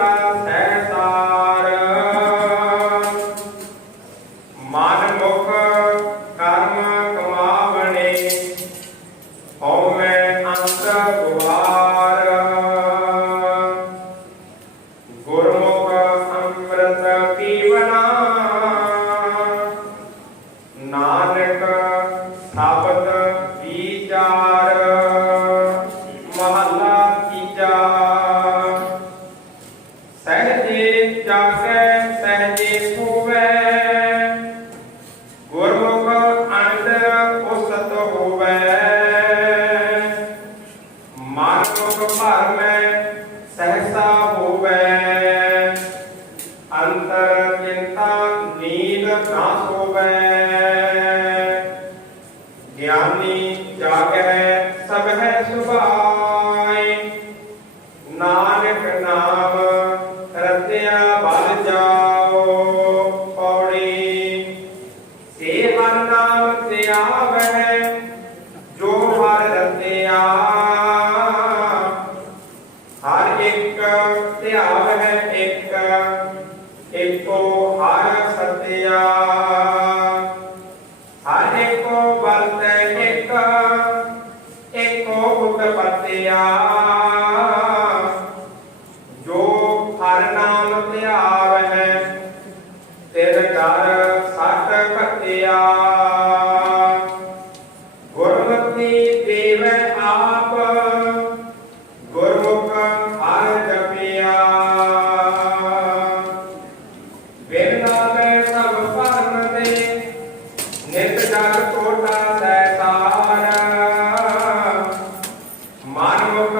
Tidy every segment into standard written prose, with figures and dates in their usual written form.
छोटा सहसार, मन मुख कर्म कमावणे, होवे अंत गुहार। गुरमुख अमृत पीवना, नानक शब्द विचार। महला तीजा। सहजे जागै सहजे होवै, गुरमुख अंदर उसत होवै। मन मुख भरमै सहसा होवै, अंतर चिंता नींद ना सोवै। ज्ञानी जागै सब है सुभाए, नानक नाम रत्या बल जाओ। पौड़ी से हर नाम त्यावै, जो हर रत्या। हर एक त्यावै एक, एको हर सत्या। हर एको बलतै एक, एको उत्पत्तिया। जो हर नाम ध्यावै, तिन कर सत घटिया। गुरमति देवै आप, गुरमुख हर जपिया। बिन नामै सब भरम दे, नित जग छोटा सहसार। मन मुख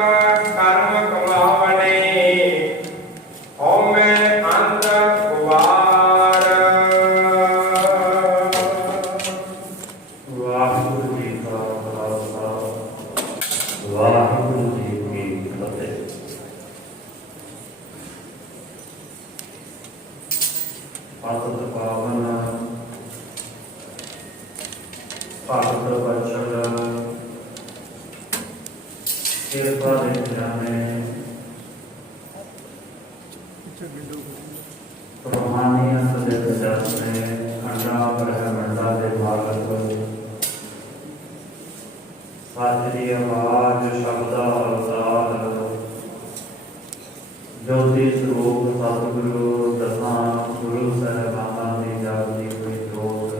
कर्म कमावणे, होमै अंत गुहार। वाहिगुरु जी का खालसा, वाहिगुरु जी की फतेह। पतित पावन भगत वत्सल, कृपा निधाने, रूहानियत दे दर्शने, खंडा ब्रह्मंडा दे मालक, सच दी आवाज शब्दा अवतार, ज्योति स्वरूप सतगुरु दसां गुरु साहिबाना दी जागदी हुई जोत।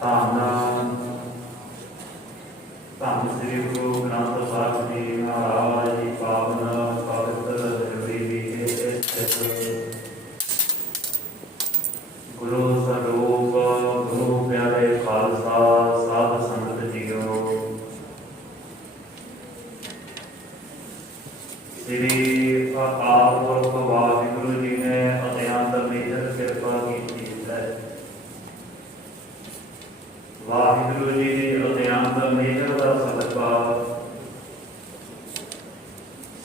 धन धन श्री गुरु ग्रंथ साहिब जी महाराज जी पावन पवित्र हवेली विखे स्थित गुरु स्वरूप गुरु प्यारे खालसा साध संगत जीओ। श्री अकाल पुरख वाहिगुरु जी ने अत्यंत मेहर कृपा की है। वाहिगुरु जी की अत्यंत मेहर का सदका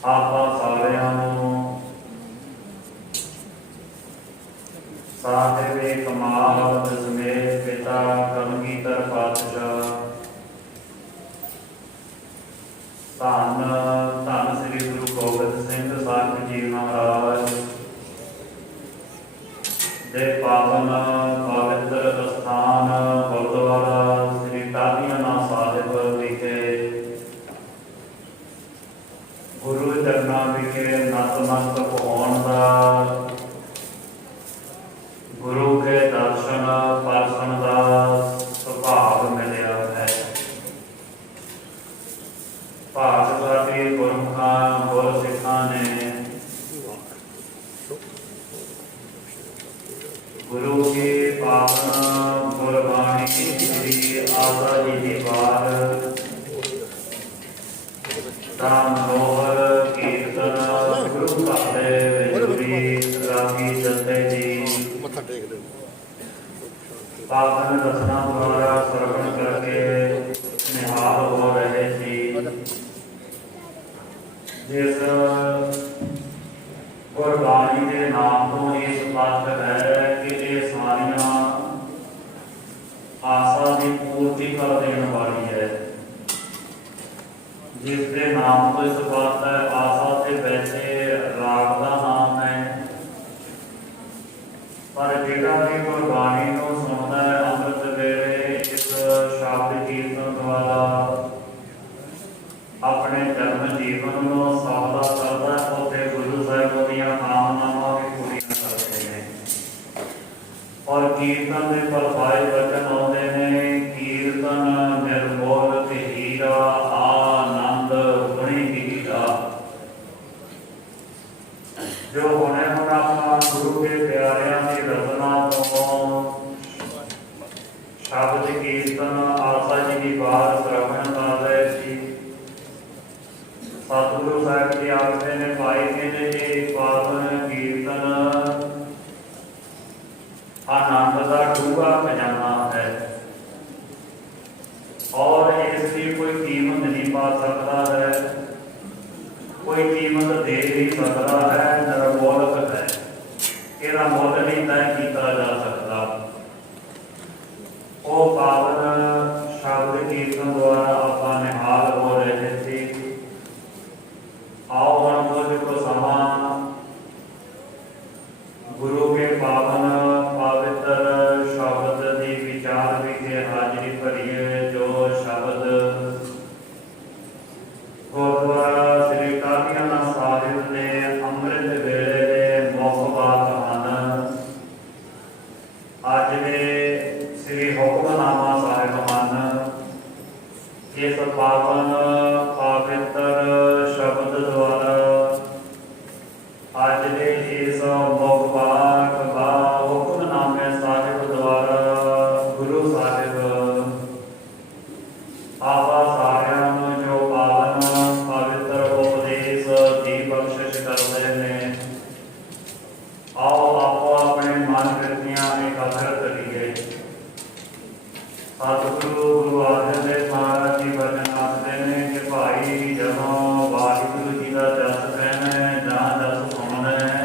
आपा सारिਆਂ ਨੂੰ साहिबे कमाल दसमें पिता कलगीधर पातशाह, धन धन श्री गुरु गोबिंद सिंह साहिब जी महाराज दे पावन पवित्र स्थान गुरुद्वारा श्री टालियाना साहिब विखे गुरु चरना विखे नतमस्तक होने का, गुरु के दर्शन परसन का सुभाग मिलिया है। भागवती गुरमुखा गुर सिखा ने गुरु की पावन गुरबाणी श्री आशा जी की बार मनोहर कीर्तन गुरु घाटे विजूरी रागी जते जी पावन रचना द्वारा श्रवण करके निहाल हो रहे थे। जिस गुरबाणी के नाम तो ये स्पष्ट है कि ये सारियां आशा की पूर्ति कर देने वाली है। जिसके नाम तो स्पष्ट है आशा से बैठे ਸਤਿਗੁਰੂ ਸਾਹਿਬ ਜੀ ਆਖਦੇ ਨੇ ਭਾਈ ਕਹਿੰਦੇ ਜੀ ਪਾਵਨ ਕੀਰਤਨ ਆਨੰਦ ਦਾ ਡੂੰਘਾ ਖਜ਼ਾਨਾ ਹੈ और इसकी कोई कीमत नहीं पा सकता है, कोई कीमत दे नहीं सकता है, निरमौलक है, इसका मुल नहीं तय किया जा सकता। वो पावन शब्द कीर्तन द्वारा आपा निहाल हो रहे थे। आओ हम कुछ को समा गुरु के पावन पवित्र शब्द की विचार विखे हाजिरी भरीए। जो शब्द गुरुद्वारा श्री कादियाना साहिब ने अमृत वेले दे मुख बात ਹਨ। ਅੱਜ ਦੇ श्री हुक्मनामा साहिब ਹਨ। इस पावन पवित्र शब्द द्वारा ਅੱਜ ਦੇ ਇਸ ਮੁਖ ਬਾਤ ਬਾ ਹੁਕਮਨਾਮੇ ਸਾਹਿਬ ਦੁਆਰਾ ਗੁਰੂ ਸਾਹਿਬ आपा सारियां नूं जो पावन पवित्र उपदेश की बख्शिश करते हैं। आओ आपो अपने मन वृत्तियां एकाग्र करिए। सतगुरु गुरु अर्जन देव महाराज जी वचन आखते हैं कि भाई जदों वाहिगुरु जी का जस कहना है जां जस सुनना है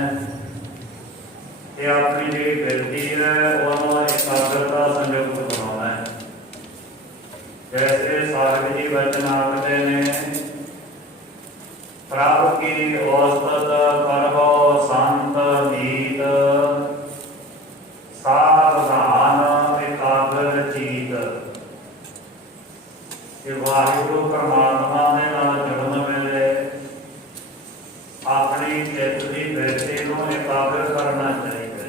ते अपनी जी वृत्ति है उन्होंने एकाग्रता संयुक्त बनाना है। जैसे साहिब जी वचन आखते ने प्रभु की औसत करहो संत नीत सावधान एकाग्र चीत। कि वाहिगुरु परमात्मा के नाल जुड़न वेले अपनी चित्त की वृत्ति को एकाग्र करना चाहिए।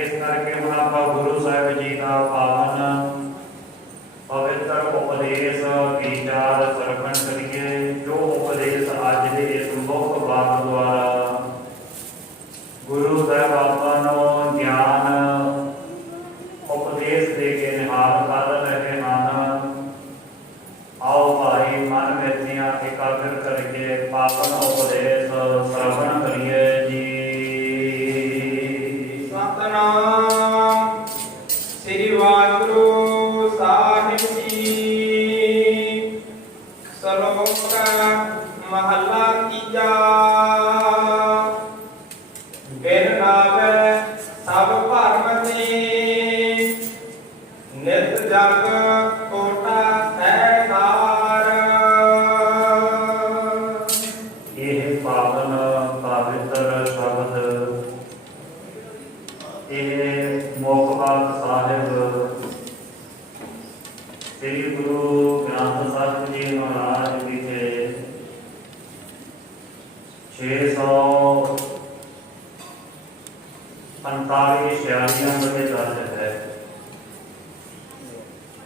इस करके हम आप गुरु साहिब जी का पावन पवित्र उपदेश विचार श्रवण करिए। जो उपदेश आज के इस मुख बात द्वारा गुरु साहब आपको ज्ञान उपदेश दे के निहाल कर रहे हैं। आओ भाई मन वृत्तियां एकाग्र करके पावन उपदेश श्रवण करिए जी। सतनाम श्री वाहिगुरु साहिब जी। श्लोक महला तीजा। बिन नावे सब भरम ते नित जग कोटा सहसार। यह पावन पवित्र शब्द यह मुखबात साहिब श्री गुरु ग्रंथ साहिब जी महाराज विखे 645 अंग के दर्ज है।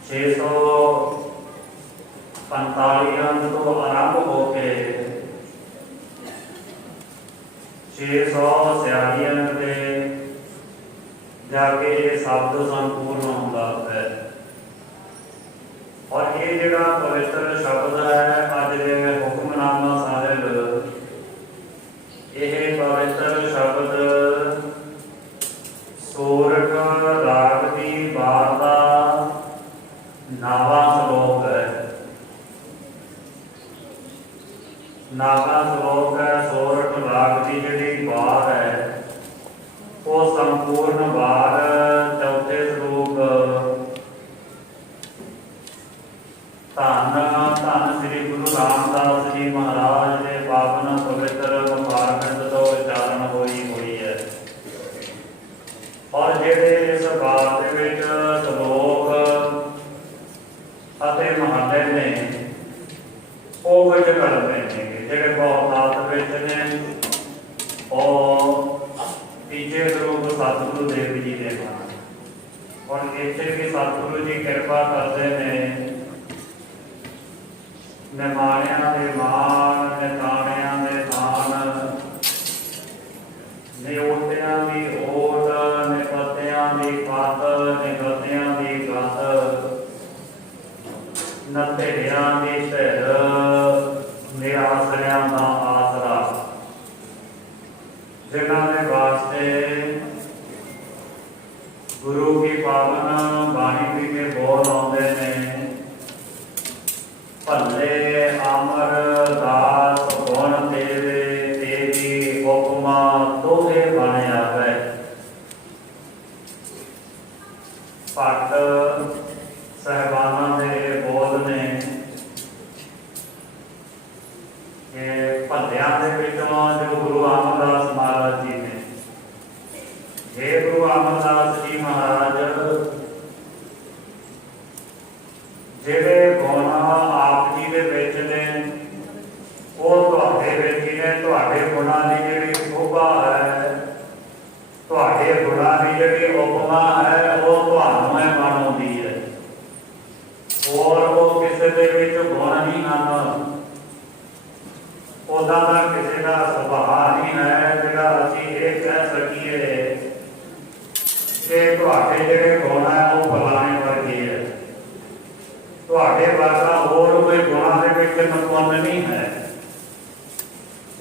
645 अंग तो आरंभ होके 646 अंग के जाके शब्द संपूर्ण होता है। और ये जो पवित्र शब्द है अज के हुक्मनामा साहिब यह पवित्र शब्द सोरठ राग की वार का 9वां श्लोक है। 9वां श्लोक है। सोरठ राग की जी वार है वो संपूर्ण वार चौथे श्लोक धन धन श्री गुरु रामदास जी महाराज के पावन पवित्र मुखारबिंद तो उच्चारण हुई है। और जेडे इस बात के श्लोक अते महले ने वो कुछ करते हैं जेडे बहुत ने और तीजे स्वरूप सतगुरु देव जी ने और इतने भी सतगुरु जी कृपा करते हैं। निमाणिया दे मान निताणिया दे तान निओटिया दी ओट निपत्तिया दी पत निगतिया दी गत नतेरिया दी धिर ਨਿਰਾਸਰਿਆਂ ਦਾ ਆਸਰਾ, ਜਿਨ੍ਹਾਂ ਦੇ ਵਾਸਤੇ ਗੁਰੂ ਕੀ ਪਾਵਨ ਬਾਣੀ ਵੀ ਕੇ ਬੋਲ ਆਉਂਦੇ ਨੇ, ਭੱਲੇ ਅਮਰ ਦਾਸ ਗੁਣ ਤੇਰੇ, ਤੇਰੀ ਹੁਕਮਾ ਦੋਹੇ ਬਣ ਆਵੇ। ਭੱਟ ਸਾਹਿਬਾਨਾਂ ਦੇ ਬੋਲ ਨੇ ਕਿ ਭੱਲਿਆਂ ਦੇ ਵਿੱਚੋਂ ਜੋ ਗੁਰੂ ਅਮਰਦਾਸ ਮਹਾਰਾਜ ਜੀ ਨੇ, हे ਗੁਰੂ ਅਮਰਦਾਸ ਜੀ ਮਹਾਰਾਜ, ਜਿਹੜੇ ਗੁਣ ਆਪ ਜੀ ਦੇ ਵਿੱਚ ਨੇ ਉਹ ਤੁਹਾਡੇ ਵਿੱਚ ਹੀ ਨੇ। ਤੁਹਾਡੇ ਗੁਣਾਂ ਦੀ ਜਿਹੜੀ ਸ਼ੋਭਾ ਹੈ, ਤੁਹਾਡੇ ਗੁਣਾਂ ਦੀ ਜਿਹੜੀ ਉਪਮਾ ਹੈ, ਉਹ ਤੁਹਾਨੂੰ ਹੀ ਬਣਾਉਂਦੀ ਹੈ। ਹੋਰ ਉਹ ਕਿਸੇ ਦੇ ਵਿੱਚ ਗੁਣ ਨਹੀਂ ਹਨ, ਉਹਦਾ ਦਾ ਕਿਸੇ ਦਾ ਸੁਭਾਅ ਨਹੀਂ ਹੈ ਜਿਹੜਾ ਅਸੀਂ ਇਹ ਕਹਿ ਸਕੀਏ ਕਿ ਤੁਹਾਡੇ ਜਿਹੜੇ ਗੁਣ ਹੈ ਉਹ ਫਲਾਣੇ ਵਰਗੇ ਹੈ। ਤੁਹਾਡੇ ਵਰਗਾ ਹੋਰ ਕੋਈ ਗੁਣਾਂ ਦੇ ਵਿੱਚ ਨਕੁੰਨ ਨਹੀਂ ਹੈ।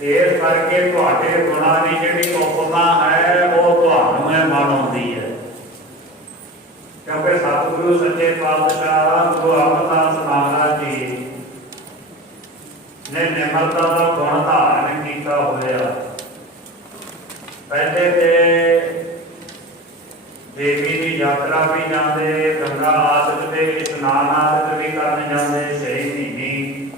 ਇਸ ਕਰਕੇ ਤੁਹਾਡੇ ਗੁਣਾਂ ਦੀ ਜਿਹੜੀ ਉਪਮਾ ਹੈ ਉਹ ਤੁਹਾਨੂੰ ਹੀ ਬਣਾਉਂਦੀ ਹੈ। ਕਿਉਂਕਿ ਸਤਿਗੁਰੂ ਸੱਚੇ ਪਾਤਸ਼ਾਹ ਗੁਰੂ ਅਮਰਦਾਸ ਮਹਾਰਾਜ ਜੀ ਨੇ ਨਿਮਰਤਾ ਦਾ ਗੁਣ ਧਾਰਨ ਕੀਤਾ ਹੋਇਆ। ਪਹਿਲੇ ਤੇ ਦੇਵੀ ਦੀ ਯਾਤਰਾ ਵੀ ਜਾਂਦੇ, ਗੰਗਾ ਆਦਿਕ ਦੇ ਇਸ਼ਨਾਨ ਆਦਿਕ ਵੀ ਕਰਨ ਜਾਂਦੇ, ਸਹੀ ਮਹੀਨੀ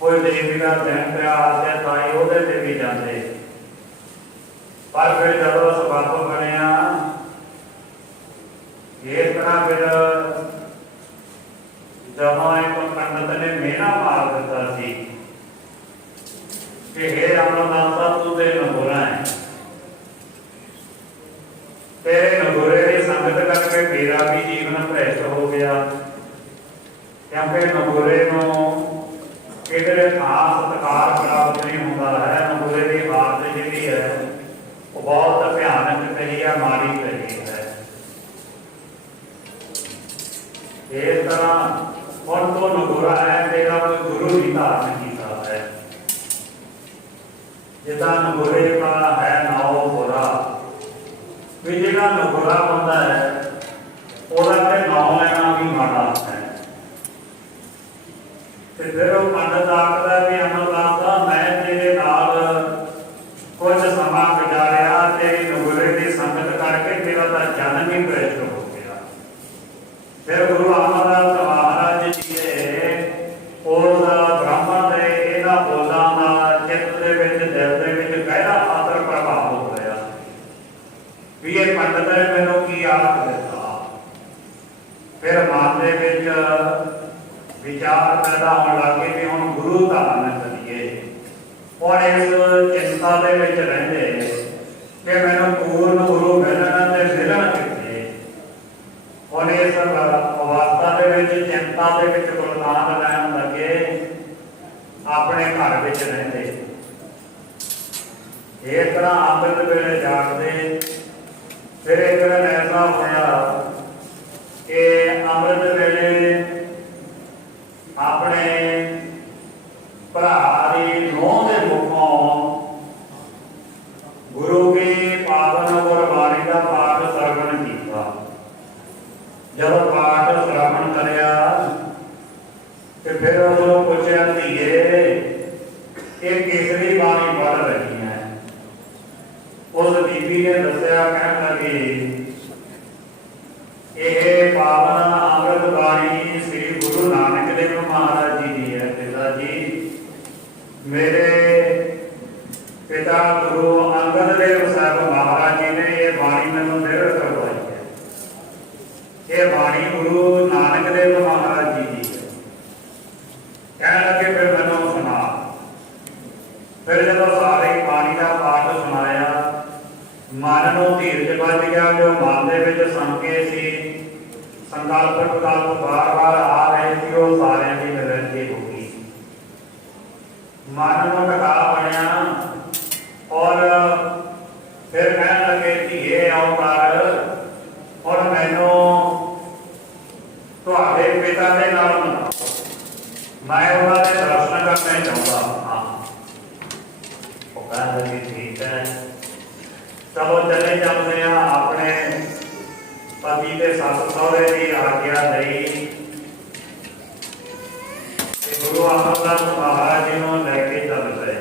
ਕੋਈ ਦੇਵੀ ਦਾ ਦਿਨ ਤਿਉਹਾਰ ਤੇ ਤਾਈ ਉਹਦੇ ਤੇ ਵੀ ਜਾਂਦੇ। ਪਰ ਫਿਰ ਜਦੋਂ ਸਬੱਬ ਬਣਿਆ ਇਸ ਤਰ੍ਹਾਂ, ਫਿਰ ਜਦੋਂ ਇੱਕ ਪੰਡਤ ਨੇ ਮਿਹਣਾ ਮਾਰ ਦਿੱਤਾ ਸੀ ਕਿ हे ਅਮਰਦਾਸ ਤੂੰ ਤੇ ਨਗੋਰਾ ਹੈ, ਤੇਰੇ ਨਗੋਰੇ ਦੀ ਸੰਗਤ ਕਰਕੇ ਮੇਰਾ ਵੀ ਜੀਵਨ ਭ੍ਰਿਸ਼ਟ ਹੋ ਗਿਆ। ਕਿਉਂਕਿ ਨਗੋਰੇ ਨੂੰ ਕਿਧਰੇ ਖਾਸ ਸਤਿਕਾਰ ਪ੍ਰਾਪਤ ਨਹੀਂ ਹੁੰਦਾ ਹੈ। ਨਗੋਰੇ ਦੀ ਹਾਲਤ ਜਿਹੜੀ ਹੈ ਉਹ ਬਹੁਤ ਭਿਆਨਕ ਕਹੀ ਹੈ, ਮਾੜੀ ਕਹੀ ਹੈ। ਇਸ ਤਰ੍ਹਾਂ ਹੁਣ ਤੋਂ ਨਗੋਰਾ ਹੈ, ਤੇਰਾ ਕੋਈ ਗੁਰੂ ਨਹੀਂ ਧਾਰਨ ਕੀਤਾ ਹੈ। ਜਿੱਦਾਂ ਨਗੋਰੇ ਦਾ ਹੈ ਨਾਉ ਗੋਰਾ, ਵੀ ਜਿਹੜਾ ਨਗੋਰਾ ਬੰਦਾ ਹੈ ਉਹਦਾ ਤੇ ਨਾਮ ਲੈਣਾ ਵੀ ਮਾੜਾ ਹੈ। ਤੇ ਫਿਰ ਉਹ ਪੰਡਤ ਆਖਦਾ ਵੀ ਅਮਰਦਾਸ ਮੈਂ ਤੇਰੇ ਨਾਲ ਕੁਝ ਸਮਾਂ ਗੁਜ਼ਾਰਿਆ, ਤੇਰੀ ਨਗੋਰੇ ਦੀ ਸੰਗਤ ਕਰਕੇ ਮੇਰਾ ਤਾਂ ਜਨਮ ਹੀ ਭ੍ਰਿਸ਼ਟ ਹੋ ਗਿਆ। ਫਿਰ ਗੁਰੂ ਅਮਰਦਾਸ ਮਹਾਰਾਜ ਜੀ ਨੇ ਉਸ ਬ੍ਰਾਹਮਣ ਦੇ ਇਹਨਾਂ ਬੋਲਾਂ ਦਾ ਚਿੱਤ ਦੇ ਵਿੱਚ, ਦਿਲ ਦੇ ਵਿੱਚ ਗਹਿਰਾ ਅਸਰ ਪ੍ਰਭਾਵ ਹੋਇਆ ਵੀ ਇਹ ਪੰਡਤ ਨੇ ਮੈਨੂੰ ਕੀ ਆਖ ਦਿੱਤਾ। ਫਿਰ ਮਨ ਦੇ ਵਿੱਚ ਵਿਚਾਰ ਪੈਦਾ ਹੋਣ ਲੱਗੇ ਵੀ ਹੁਣ ਗੁਰੂ ਧਾਰਨ ਕਰੀਏ। ਔਰ ਇਸ ਚਿੰਤਾ ਦੇ ਵਿੱਚ ਰਹਿੰਦੇ ਕਿ ਮੈਨੂੰ ਪੂਰਨ ਗੁਰੂ ਮਿਲਣ ਤੇ ਮਿਲਣ ਕਿੱਥੇ। ਔਰ ਇਸ ਅਵਸਥਾ ਦੇ ਵਿੱਚ, ਚਿੰਤਾ ਦੇ ਵਿੱਚ ਗੁਰਦਾਨ ਰਹਿਣ ਲੱਗੇ, ਆਪਣੇ ਘਰ ਵਿੱਚ ਰਹਿੰਦੇ। ਇਸ ਤਰ੍ਹਾਂ ਅੰਮ੍ਰਿਤ ਵੇਲੇ ਜਾਗਦੇ। ਫਿਰ ਇੱਕ ਦਿਨ ਐਸਾ ਹੋਇਆ ਕਿ ਅੰਮ੍ਰਿਤ ਵੇਲੇ ਆਪਣੇ ਭਰਾ ਦੀ ਨੂੰਹ ਦੇ ਮੁਖੋਂ ਗੁਰੂ ਕੀ ਪਾਵਨ ਗੁਰਬਾਣੀ ਦਾ ਪਾਠ ਸਰਵਣ ਕੀਤਾ। ਜਦੋਂ ਪਾਠ ਸਰਵਣ ਕਰਿਆ ਤੇ ਫਿਰ ਉਹ ਪੁੱਛਿਆ, ਧੀਏ ਇਹ ਕਿਸਰੀ ਬਾਣੀ ਪੜ੍ਹ ਰਹੀ ਹੈ? ਉਸ ਬੀਬੀ ਨੇ ਦੱਸਿਆ, ਕਹਿਣ ਲੱਗੀ ਇਹ ਪਾਵਨ ਅੰਮ੍ਰਿਤ ਬਾਣੀ ਸ੍ਰੀ ਗੁਰੂ ਨਾਨਕ ਦੇਵ ਮਹਾਰਾਜ ਜੀ ਦੀ ਹੈ। ਪਿਤਾ ਜੀ, ਮੇਰੇ ਪਿਤਾ ਗੁਰੂ ਅੰਗਦ ਦੇਵ ਸਾਹਿਬ ਮਹਾਰਾਜ ਜੀ ਨੇ ਇਹ ਬਾਣੀ ਮੈਨੂੰ ਨਿਰਵਿਘਨ ਕਰਵਾਈ ਹੈ। ਇਹ ਬਾਣੀ ਗੁਰੂ ਨਾਨਕ ਦੇਵ ਮਹਾਰਾਜ ਜੀ ਦੀ ਹੈ। ਕਹਿਣ ਲੱਗੇ ਫਿਰ ਮੈਨੂੰ ਸੁਣਾ। ਫਿਰ ਜਦੋਂ ਸਾਰੇ ਬਾਣੀ ਦਾ ਪਾਠ ਸੁਣਾਇਆ, ਮਨ ਨੂੰ ਧੀਰਜ ਵੱਜ ਗਿਆ। ਜੋ ਮਨ ਦੇ ਵਿੱਚ ਸੰਕੇ ਸੀ, ਸੰਕਲਪ ਵਿਕਲਪ ਬਾਰ-ਬਾਰ ਆ ਰਹੇ ਸੀ, ਉਹ ਸਾਰਿਆਂ ਦੀ ਨਿਵਰਤੀ ਹੋ ਗਈ। ਮਨ ਨੂੰ ਟਿਕਾ ਬਣਿਆ ਔਰ ਫਿਰ ਕਹਿਣ ਲੱਗੇ ਕਿ ਇਹ ਆਓ ਕਰ, ਔਰ ਮੈਨੂੰ ਤੁਹਾਡੇ ਪਿਤਾ ਦੇ ਨਾਲ ਮਿਲਾਓ। मैं उन्होंने दर्शन करने चाहूँगा। हाँ, वो कहते जी ठीक है, चलो चले चलते हैं। अपने पति के सस सहुरे की आज्ञा दी, गुरु अमरदास महाराज जी को लेके चल गए।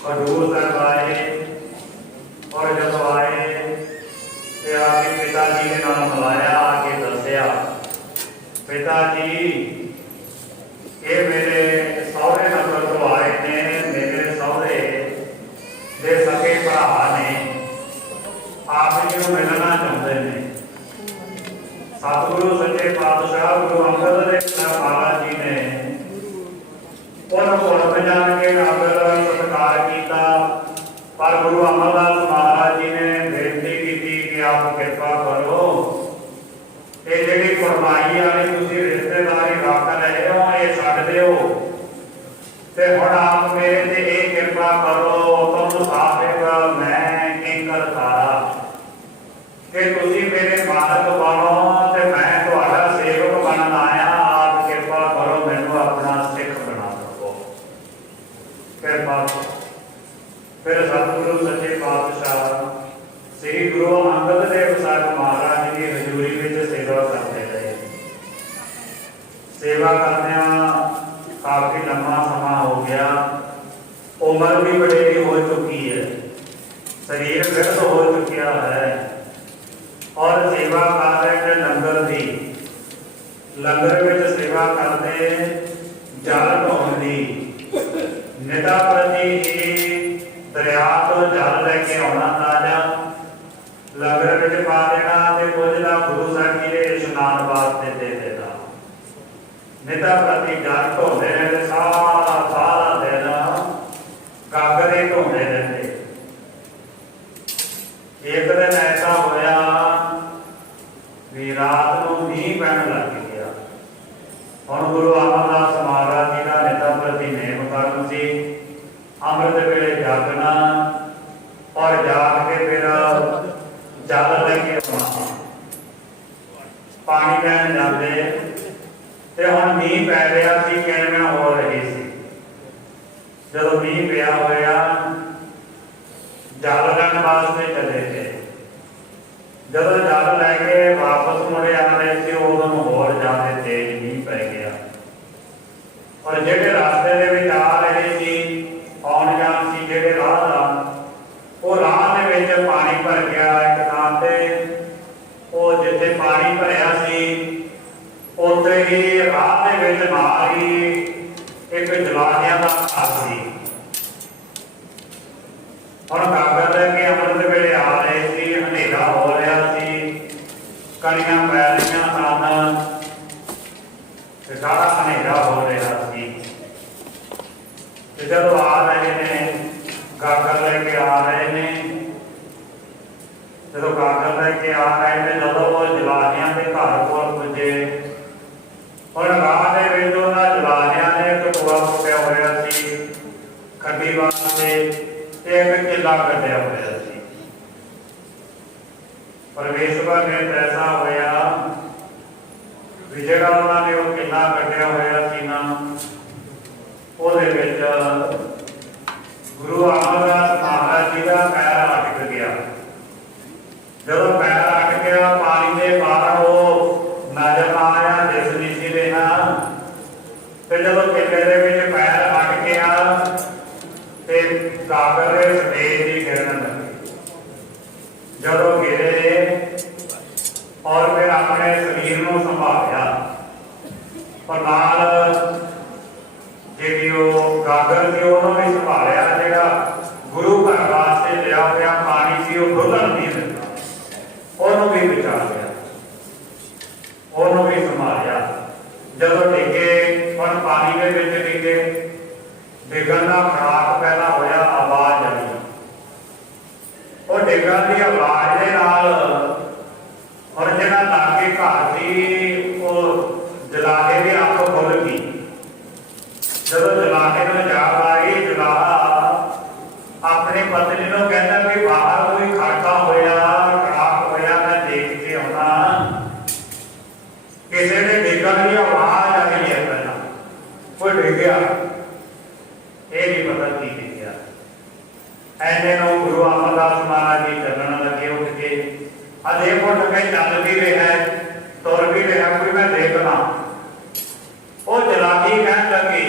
खडूर साहब आए, और जब आए तो आके पिताजी के नाम बुलाया, आके दसिया पिताजी ये मेरे सहुरे नंबर तो आए ने, मेरे सहुरे दे सके भरा ने आप जी को मिलना चाहते हैं। सतगुरु सच्चे पातशाह गुरु अंगद देव महाराज जी ने उन्होंने पुरब जान के आदर सत्कार किया, पर गुरु अमरदास महाराज जी ने बेनती की कि आप कृपा करो, ये जी कुरबाई वाली तुम रिश्तेदारी रख रहे हो ये छड्ड दिओ, ते हुण आप मेरे ते ये कृपा करो, तुम साहिब मैं किंकर तारा कि तुसी मेरे मालक बनो ते मैं तुहाडा सेवक बनन आया। आप कृपा करो मैनू अपना सिख बना सको, कृपा। फिर सतगुरु सच्चे पातशाह श्री गुरु अंगद देव साहब महाराज की हजूरी में सेवा करते रहे। सेवा करने काफी लंबा समय हो गया, उम्र भी बड़ेरी हो चुकी है, शरीर वृद्ध हो चुका है, और सेवा कर रहे लंगर की। लंगर में सेवा करते जल ढोण की निता प्रति ही दरिया तो जल लेके आना ताजा लंगर में पा देना, कुछ का गुरु साहब जी ने इशनान वास्ते दे देना। निता प्रति जल ढोते रहते, सारा सारा दिन गागरे ढोते रहते। एक दिन ऐसा होया भी रात को मीह पैन लग गया। और गुरु अमरदास महाराज जी का निता प्रति नेम कर्म सी अमृत वेले जागना, और जाग के फिर जल लेके आना, पानी लैन जाते। हुण मीह पै रहा सी, किणमियां हो रही सी। जब मीह पिया होया जल लैन वास्ते चले गए। जब जल लैके वापस मुड़े आ रहे थे उदों होर ज्यादा तेज मीह पै गया। और जेडे रास्ते दे विच आ रहे सी, आउण जाण सी जेडे राह दा, वो राह दे विच पानी भर गया। एक थां ते वो जिथे पानी भरिया सी उत्थे ही राह दे विच नाल ही एक जलालियां दा घर सी। हुण गागर लेके अमृत वेले आ रहे सी, हनेरा हो रहा सी, कणियां पै रहियां सन, सारा हनेरा हो रहा सी। जब आ रहे ने गागर लेके आ रहे ने, जो गागर लेके आ रहे ने, जो वो जलालियां के घर को पुजे। और राह दे विच उन्हां जलालियां ने एक टोआ पुट्टिया होया सी खड्डी वास्ते, एक किला कढ़िया होया सी। परमेश्वर ने ऐसा होया भी जिहड़ा उन्होंने वो किला कढ़िया होया सी ना, ਉਹਦੇ ਵਿੱਚ ਗੁਰੂ ਅਮਰਦਾਸ महाराज जी का पैर अटक गया। जब पैर अटक गया पानी के बाहर वो नजर आया जिस नीचे लेना, फिर जब किले के पैर अटक गया तो गागर सफेद ही गिरन लगे। जब गिरे और फिर अपने शरीर को संभालिया, और नाल जी गागर सी उन्होंने संभालिया। जो गुरु घर वास्ते लिया हुआ पानी सी वो डुलन नहीं दिता, उन्होंने भी बचा लिया, उन्होंने भी संभालिया। जब डिगे और पानी के डिगे, डिगन का खड़ाक पैदा होया, आवाज आई। वो डिगन की आवाज के नाल और जिहड़ा लागे घर सी वो जलाहे की अख खुल गई। जब जलाहे को जाग आई, जलाहा अपनी पत्नी को कहता कि बाहर कोई खड़का होया, खड़ाक होया, मैं देख के आना। किसी ने डिगन की आवाज आई है पहला, कोई डिग्या ये नहीं पता की डिग्या। ऐसे नो गुरु अमरदास महाराज जी चलने लगे उठ के अधे उठ के चल भी रहा है तुर भी रहा कोई मैं देखना वो जलाली कह लगी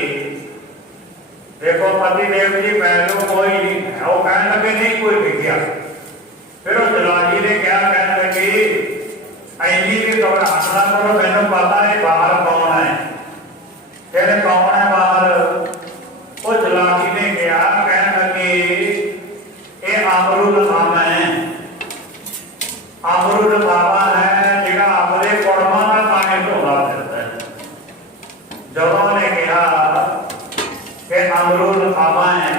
देखो पति देव जी पहलू कोई नहीं है वो कह लगे नहीं कोई डिग्या। फिर वो जलाली ने क्या कह लगी ऐनी भी घबराहट ना करो मैंने पता है बाहर कौन है। कहने कौन है बाहर वो जलाली ने क्या कह लगी ये अमरुद आम है अमरुद बाबा है जिहड़ा अपने कुड़मा का पानी ढोला फिरदा है। जब उन्हें कहा कि अमरुद आमा है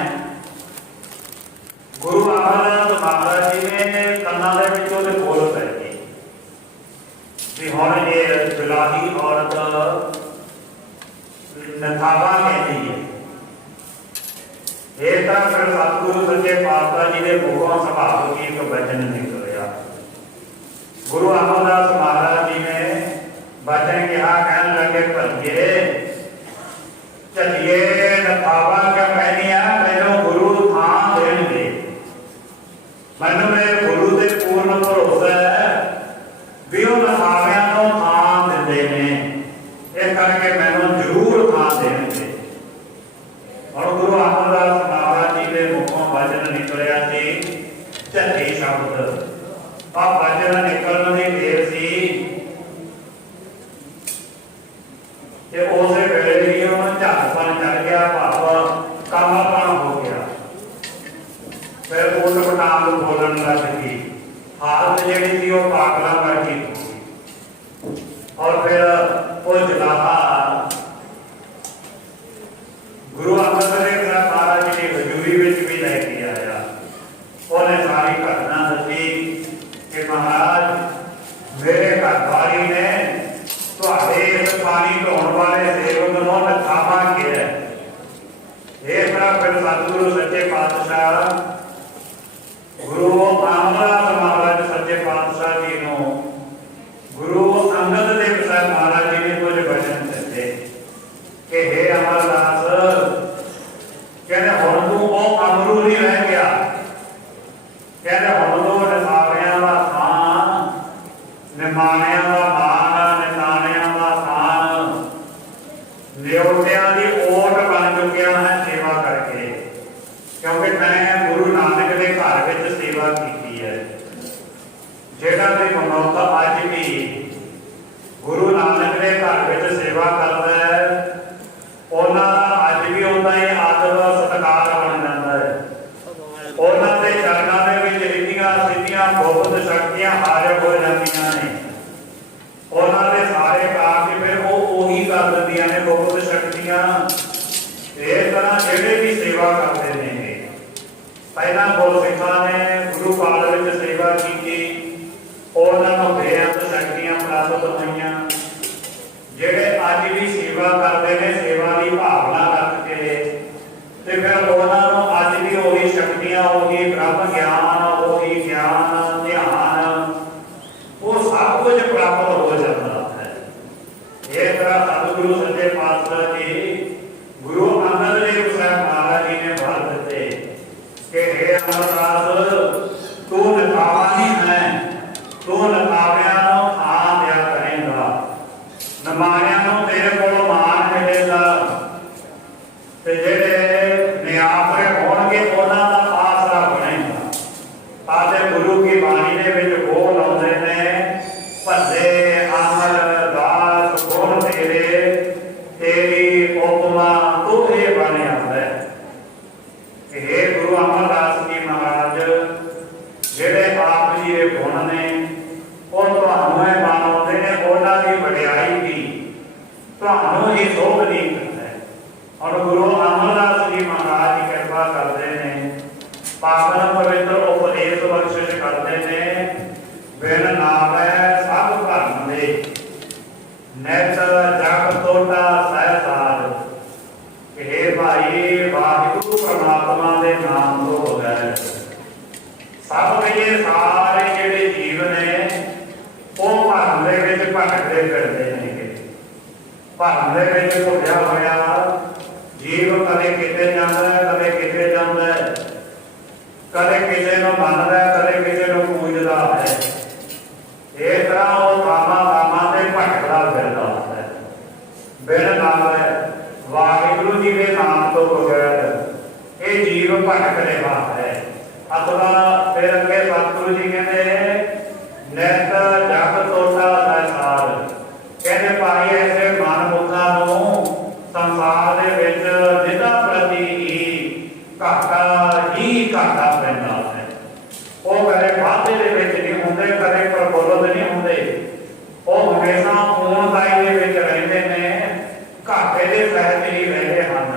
गुरु अमरदास महाराज जी ने कन्ना दे विच ओहदे बोल पै गए भी हुण ये जलाही औरत नथावा कहती है। ये तो फिर सतगुरु सच्चे पातशाह जी के मुखों सुभाव की एक वचन निकलिया। गुरु अमरदास महाराज जी ने वचन कहा कहने लगे भलिए चलिए नथावा क्या कहनी है मैनू गुरु थां देणगे मैनू मेरे गुरु से पूर्ण भरोसा है भी वो नथावियां नूं थां दिंदे ने इस करके मैनू जरूर थां देणगे। और गुरु अमरदास महाराज जी के मुखों वचन निकलिया सी झल्ली शब्द आ वचन निकलने की देर सी कि उस वेले ही उन्होंने झटपन चढ़ गया भाव कमलपन हो गया। फिर उठ पटांग बोलन लग गई हालत जी थी वो पागलों वर्गी हो गई। और फिर वो जलाहा गुरु अंगद देव महाराज जी की हजूरी में भी लेके आया। उन्हें सारी घटना दसी कि महाराज मेरे घर वाली ने तुहाडे इस पानी ढोण वाले सेवक नूं नथावा किया। इस तरह फिर सतगुरु सच्चे पातशाह गुरु अमरदास महाराज सच्चे पातशाह जी नूं गुरु अंगद देव साहब महाराज जी ने कुछ वचन दिते कि हे अमरदास कहते हुण तूं वो अमरू नहीं रह गया। कहते हुण तूं नथावियां दा थां निमाणियां दा मान निताणियां दा थान न्योटियां दी ओट बन चुकिया है सेवा करके। क्योंकि मैं गुरु नानक के घर विच सेवा की है जेड़ा भी मनुष्य अज भी गुरु नानक के घर विच सेवा करता है उन्हां दा अज भी उन्ना ही आदर सत्कार बन जाता है। उन्हां दे चरणां दे विच रिद्धियां सिद्धियां बहुत शक्तियां हाजिर हो जांदियां ने। उन्हां दे सारे काम फिर वो ओही कर दिंदियां ने बहुत शक्तियां। इस तरह जेड़े भी सेवा करते ने पहला गुरसिखां ने गुरु काल विच सेवा की उन्हां नूं बेअंत शक्तियां प्राप्त होईयां। जेड़े अज भी सेवा करते ने सेवा की भावना रख के ते फिर उन्हां नूं अज भी ओही शक्तियां ओही ब्रह्म ज्ञान ओही ज्ञान ध्यान वो सब कुछ प्राप्त हो जाता है। इस तरह सतगुरु सच्चे पातशाह जी गुरु अंगद देव साहब महाराज जी ने वर दिते कि हे अमरदास तू नथावा नहीं है तू नथावियां नूं थां दिया करेगा निमाणियां नूं तेरे कोलों मान मिलेगा ते जेड़े निआसरे होणगे उन्हां दा आसरा बनेगा। आते गुरु की बाणी दे विच बोल आउंदे ने भले अमरदास गुण तेरे तेरी उपमा तू ही बने आंदा। हे गुरु अमरदास जी महाराज जेड़े आप जी के गुण ने और तुहानूं ही मानते ने उन्हां दी वडियाई भी तुहानूं ही सोभ नहीं करता है। और गुरु अमरदास जी महाराज जी कृपा करते ने पावन पवित्र उपदेश बख्शिश करते ने बिन नावै सब धर्म दे नित जग तोटा सहसार। हे भाई वाहिगुरु परमात्मा के नाम तो बगैर सब ये सारे जेड़े जीव ने वो भरम दे विच भटकदे फिरदे ने। भरम दे विच भुलिया होया भटक रहा है। अथवा फिर अगे सतगुरु जी कहते नित जग तोटा संसार, कहते भाई ऐसे मनमुखा संसार दे विच निदा प्रति ही घाटा पैंदा है। वो कदे वाधे दे विच नहीं हुंदे, कदे प्रफुल्लित नहीं हुंदे, वो हमेशा पूर्णताई दे विच रहिंदे ने, घाटे दे सहज ही रहंदे हन।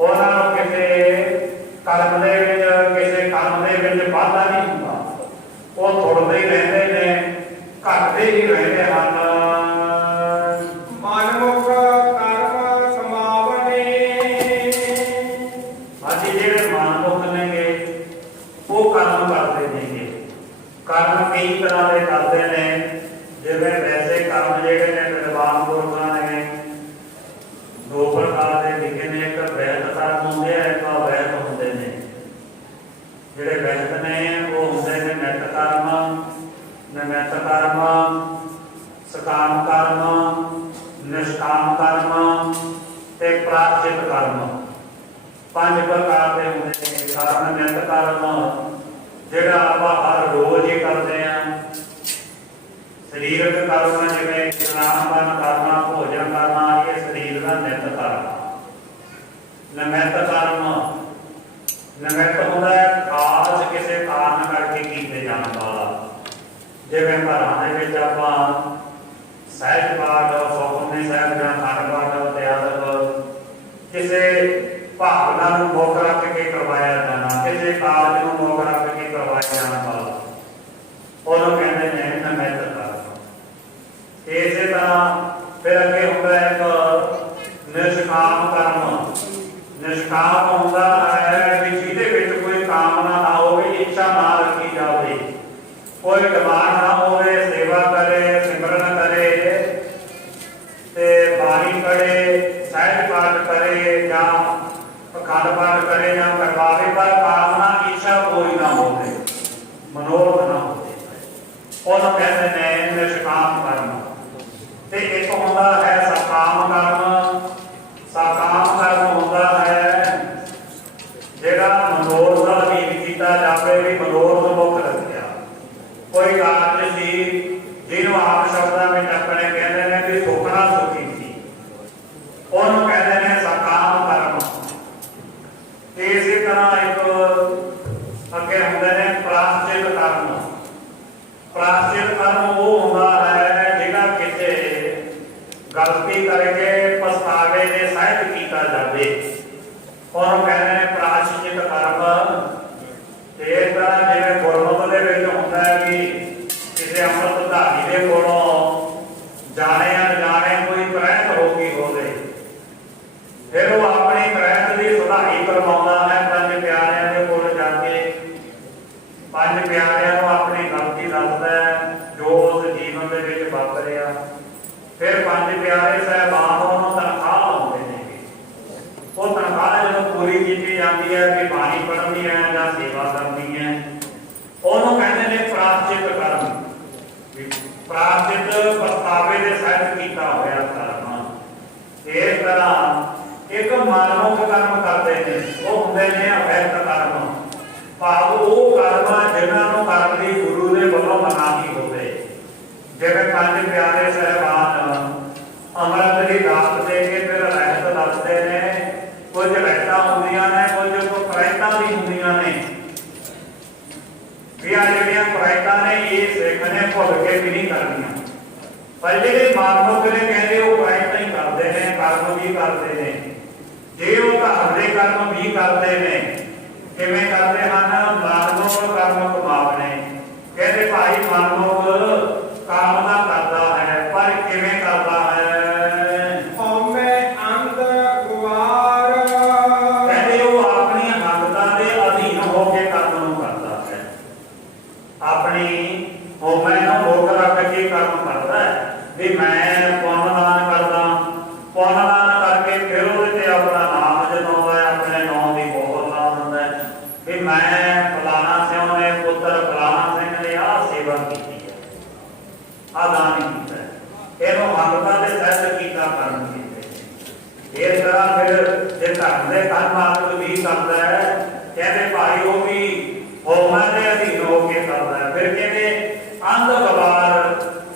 उन्हां नूं किसे कर्म दे विच किसे कर्म दे विच वाधा नहीं हुंदा, वो थोड़े ही रहंदे ने, घटते ही रहंदे हन। मनमुख कर्म समावने, अजी जिहड़े मनमुख नेगे वो कर्म करते नेगे। कर्म कई तरह के करते ने, जिवें वैसे कर्म जिहड़े ने विद्वान पुरखां ने दो प्रकार के लिखे ने, एक वैध कर्म होंदे हैं, एक अवैध होंदे ने। जिहड़े वैध ने वो होंदे ने नित कर्म, निमित्त कर्म, सकाम कर्म, निष्काम कर्म ते प्राश्चित कर्म। पांच प्रकार के होंदे ने। कर्म नित कर्म जिहड़ा आपां हर रोज ही करते हैं। शरीरक कर्म जिवें स्नान पान करना, भोजन करना, ये शरीर का नित कर्म। निमित्त कर्म, निमित्त होंदा है खास किसी कारण करके कीते जाने वाला। जिवें घरां दे विच आपां सहज पाठ, सुखमनी साहिब जां अखंड पाठ इत्यादि किसी भावना नूं मुख रख के करवाया जाना, किसी कारज नूं मुख रख के करवाया जाने वाला, उहनूं कहंदे ने निमित्त कर्म। इसे तरह फिर अगे हुंदा है एक निष्काम कर्म। निष्काम होंदा है कि जिहदे विच कोई कामना ना होवे, इच्छा ना रखी जावे, कोई डिमांड ना होवे, सेवा करे, सिमरन करे ते बाणी पढ़े, सहज पाठ करे जां अखंड पाठ करे जां करवावे, पर कामना इच्छा कोई ना होवे, मनोरथ ना होवे, उहनूं कहंदे ने निष्काम कर्म। ते एक होंदा है सकाम कर्म। सकाम कर्म होंदा है जिहड़ा मनोरथ अधीन कीता जावे, भी मनोरथ मुख रखिया। कोई कारज सी जिहनूं आप शब्दां विच अपने कहंदे ने कि सुखना सुखी सी, उहनूं कहंदे ने सकाम कर्म। इसी तरह एक अगे हुंदे ने प्राश्चित कर्म। प्राश्चित कर्म वो होंदा है जिहड़ा किसी गलती करके पछतावे दे सहज कीता जावे, और कहते हैं प्राश्चित कर्म। इस तरह जिवें गुरमत दे विच हुंदा है कि किसी अमृतधारी दे कोलों जाने अनजाने कोई करैत हो गई होवे, फिर वो अपनी करैत की सुधाई करवाउंदा है पंज प्यारिਆਂ दे कोल जाके। पंज प्यारिਆਂ नूं अपनी गलती दसदा है जो उस जीवन दे विच वापरिया। फिर पंज प्यारे साहबान उन्होंने तनख्वाह लाते हैं। वो तनख्वाह जो पूरी की जाती है कि बाणी पढ़नी है या सेवा करनी है, उन्होंने कहते हैं प्राश्चित कर्म। प्राश्चित पछतावे दे सहज कीता होया कर्म। इस तरह एक मनमुख कर्म करते हैं, वो होंदे ने अवैध कर्म। भाव वो कर्म जिन्हां नूं करन दी गुरु दे वल्लों मनाही होवे। जिवें पंज प्यारे साहबान अमृत की दात दे के फिर रहत दसते ने। कुछ रहतां हुंदियां ने, कुछ करैतां भी हुंदियां ने। जिहड़ियां करैतां ने ये सिख ने भुल के भी नहीं करनियां, पर जिहड़े मनमुख ने कहंदे वो करैतां ही करदे ने, कर्म भी करदे ने। जे वो घर दे कर्म भी करदे ने, किवें करदे हन? मनमुख कर्म कमावणे। कहंदे भाई मनमुख कामना करता है, पर किवें करता है? हमें अंत गुवार, कहते वो अपनी हंगता के अधीन होकर कर्म नूं करता है। अपनी होमे नूं मुख रख के कर्म करता है भी मैं पुण्य दान करदा, पुण्य दान करके फिर उहदे ते अपना नाम जताउंदा है, अपने नाम की मोहर ला दिंदा है भी मैं फलाना सिंह ने पुत्र फलाना सिंह ने आ सेवा की आदान किया, इहनूं हंगता दे सहज कीता कर्म कीते। इस तरह फिर जे धर्म दे कर्म आदमी भी करदा है कहते भाई वो भी होमन के अधीन होके करता है। फिर कहते अंध गवार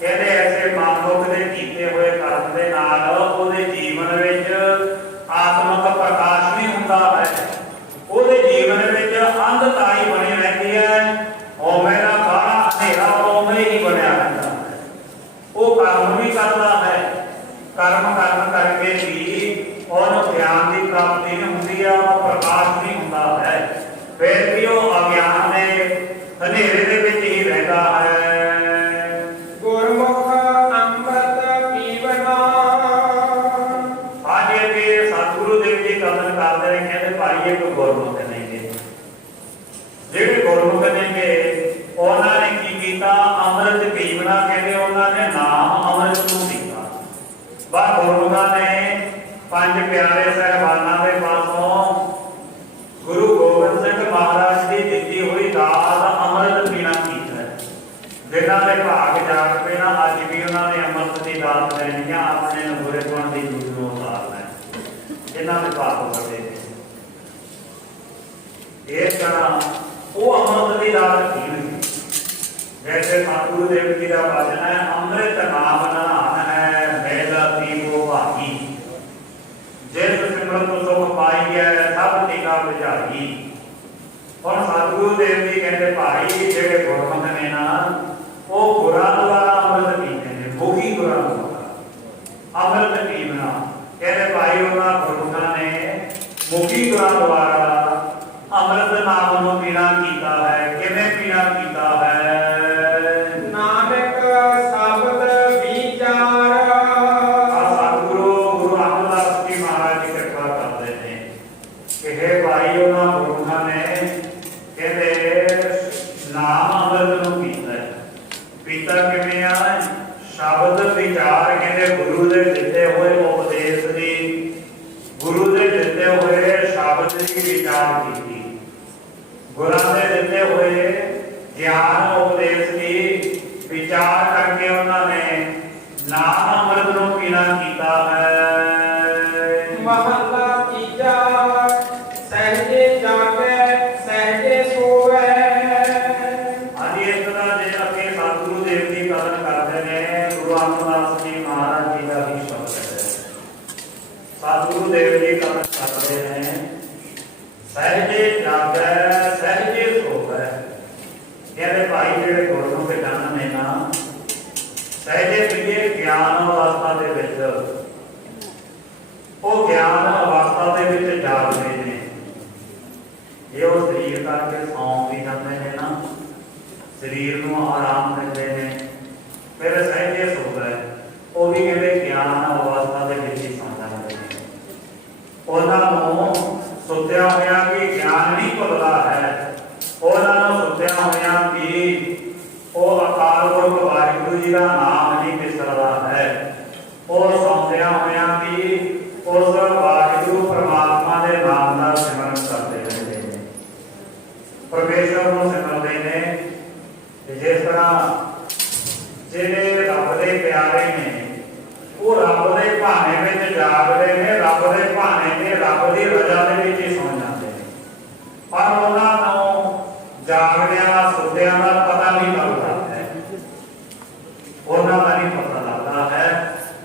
कहते ऐसे मानवक के कीते हुए कर्म के नाल ਉਹਦੇ जीवन ਵਿੱਚ आत्मक प्रकाश नहीं ਹੁੰਦਾ है, ਉਹਦੇ जीवन ਵਿੱਚ अंधता ही बनी रहती है। होमे का खाना अंधेरा होमे ही बनया रहता है। वो कर्म भी करता है, कर्म कर्म करके भी और ज्ञान की प्राप्ति नहीं होती है, प्रकाश नहीं होता है। फिर भी वो अज्ञान ने अंधेरे के विच ही रहता है। गुरमुख अमृत पीवना। आज ये सतगुरु देव जी कथन करते हैं, कहते भाई एक गुरमुख ने ਜਿਹੜੇ ਗੁਰਮੁਖ ਨੇਗੇ ਉਹਨਾਂ ਨੇ ਕੀ ਕੀਤਾ, ਅੰਮ੍ਰਿਤ ਪੀਵਨਾ ਕਹਿੰਦੇ ਉਹਨਾਂ ਨੇ ਨਾਮ ਅੰਮ੍ਰਿਤ ਨੂੰ ਪੀਤਾ। ਬਾ ਗੁਰਮੁਖਾਂ ਨੇ ਪੰਜ ਪਿਆਰੇ ਸਹਿਬਾਨਾਂ ਦੇ ਪਾਸੋਂ ਗੁਰੂ ਗੋਬਿੰਦ ਸਿੰਘ ਮਹਾਰਾਜ ਦੀ ਦਿੱਤੀ ਹੋਈ ਦਾਤ ਅੰਮ੍ਰਿਤ ਪੀਣਾ ਕੀਤਾ। ਜਿਨ੍ਹਾਂ ਦੇ ਭਾਗ ਜਾਗ ਪੈਣਾ ਅੱਜ ਵੀ ਉਹਨਾਂ ਨੇ ਅੰਮ੍ਰਿਤ ਦੀ ਦਾਤ ਲੈਣੀ ਆ, ਆਪਣੇ ਨਗੁਰੇ ਗੁਣ ਦੀ ਜੂਝ ਨੂੰ ਉਤਾਰਨਾ ਜਿਨ੍ਹਾਂ ਦੇ ਭਾਗ ਵੱਡੇ ਨੇ। ਇਸ ਤਰ੍ਹਾਂ वो अमृत की दात पीन, जैसे सतगुरु देव जी का वचन है, अमृत नाम नहान है मैला पीवो भागी, जिस सिमरत सुख पाई है सब टीका बुझाई। और सतगुरु देव जी कहते भाई जेडे गुरमुख ने ना वो गुरां द्वारा अमृत पीते हैं, मुखी गुरां द्वारा अमृत पीना। कहते भाई उन्होंने गुरमुखां ने मुखी गुरां द्वारा अमृत नाम ਨੂੰ ਪੀਣਾ ਕੀਤਾ ਹੈ। ਕਿਵੇਂ ਪੀਣਾ ਕੀਤਾ ਹੈ? नानक शब्द विचार। सतगुरु गुरु रामदास जी महाराज जी कृपा करते हैं कि हे भाई ਉਹਨਾਂ ਗੁਰੂਆਂ ਨੇ ਕਹਿੰਦੇ ਨਾਮ ਅਮਰਤ ਨੂੰ ਪੀਤਾ ਹੈ। ਪੀਤਾ ਕਿਵੇਂ ਆ? ਸ਼ਬਦ ਵਿਚਾਰ ਕਹਿੰਦੇ ਗੁਰੂ ਦੇ ਦਿੱਤੇ ਹੋਏ ਉਪਦੇਸ਼ ਦੀ, ਗੁਰੂ ਦੇ ਦਿੱਤੇ ਹੋਏ ਸ਼ਬਦ ਦੀ ਵਿਚਾਰ ਕੀਤੀ, गुरु ने दिते हुए ज्ञान उपदेश की विचार करके उन्होंने नाम अमृत को पीना किया है। महला तीजा सहजे जागे सहजे सोवे। आज इस तरह जे अगे सतगुरु देव जी कथन करते हैं, गुरु रामदास जी महाराज जी का भी शब्द है। सतगुरु देव जी कथन करते हैं सहजे जागे सहजे सोवे। कहते भाई जेडे गुरमुख जन ने ना सहजे पीए ज्ञान अवस्था दे विच, वो ज्ञान अवस्था दे विच जागदे ने। जे वो शरीर करके सौं भी जाते हैं ना, शरीर नूं आराम दिंदे ने, फिर सहजे सोवे। वो भी कहते ज्ञान अवस्था दे विच ही सौं जाते हैं। उन्हां नूं सुत्या होया भी ज्ञान नहीं भुलदा है, उन्होंने सुत्या होया भी वो अकाल पुरख वाहिगुरु जी का नाम नहीं विसरदा है। वो सौंदया होया भी उस वाहिगुरु परमात्मा के नाम का सिमरन करते रहते हैं, परमेश्वर को सिमरते हैं। जिस तरह जिहड़े रब दे प्यारे ने वो रब दे भाने में जागते हैं, रब दे भाने में रब की रजा दे विच ही सौ जाते हैं, पर उन्होंने जागदिया सुत्या का पता नहीं लगता है, उन्होंने नहीं पता लगता है।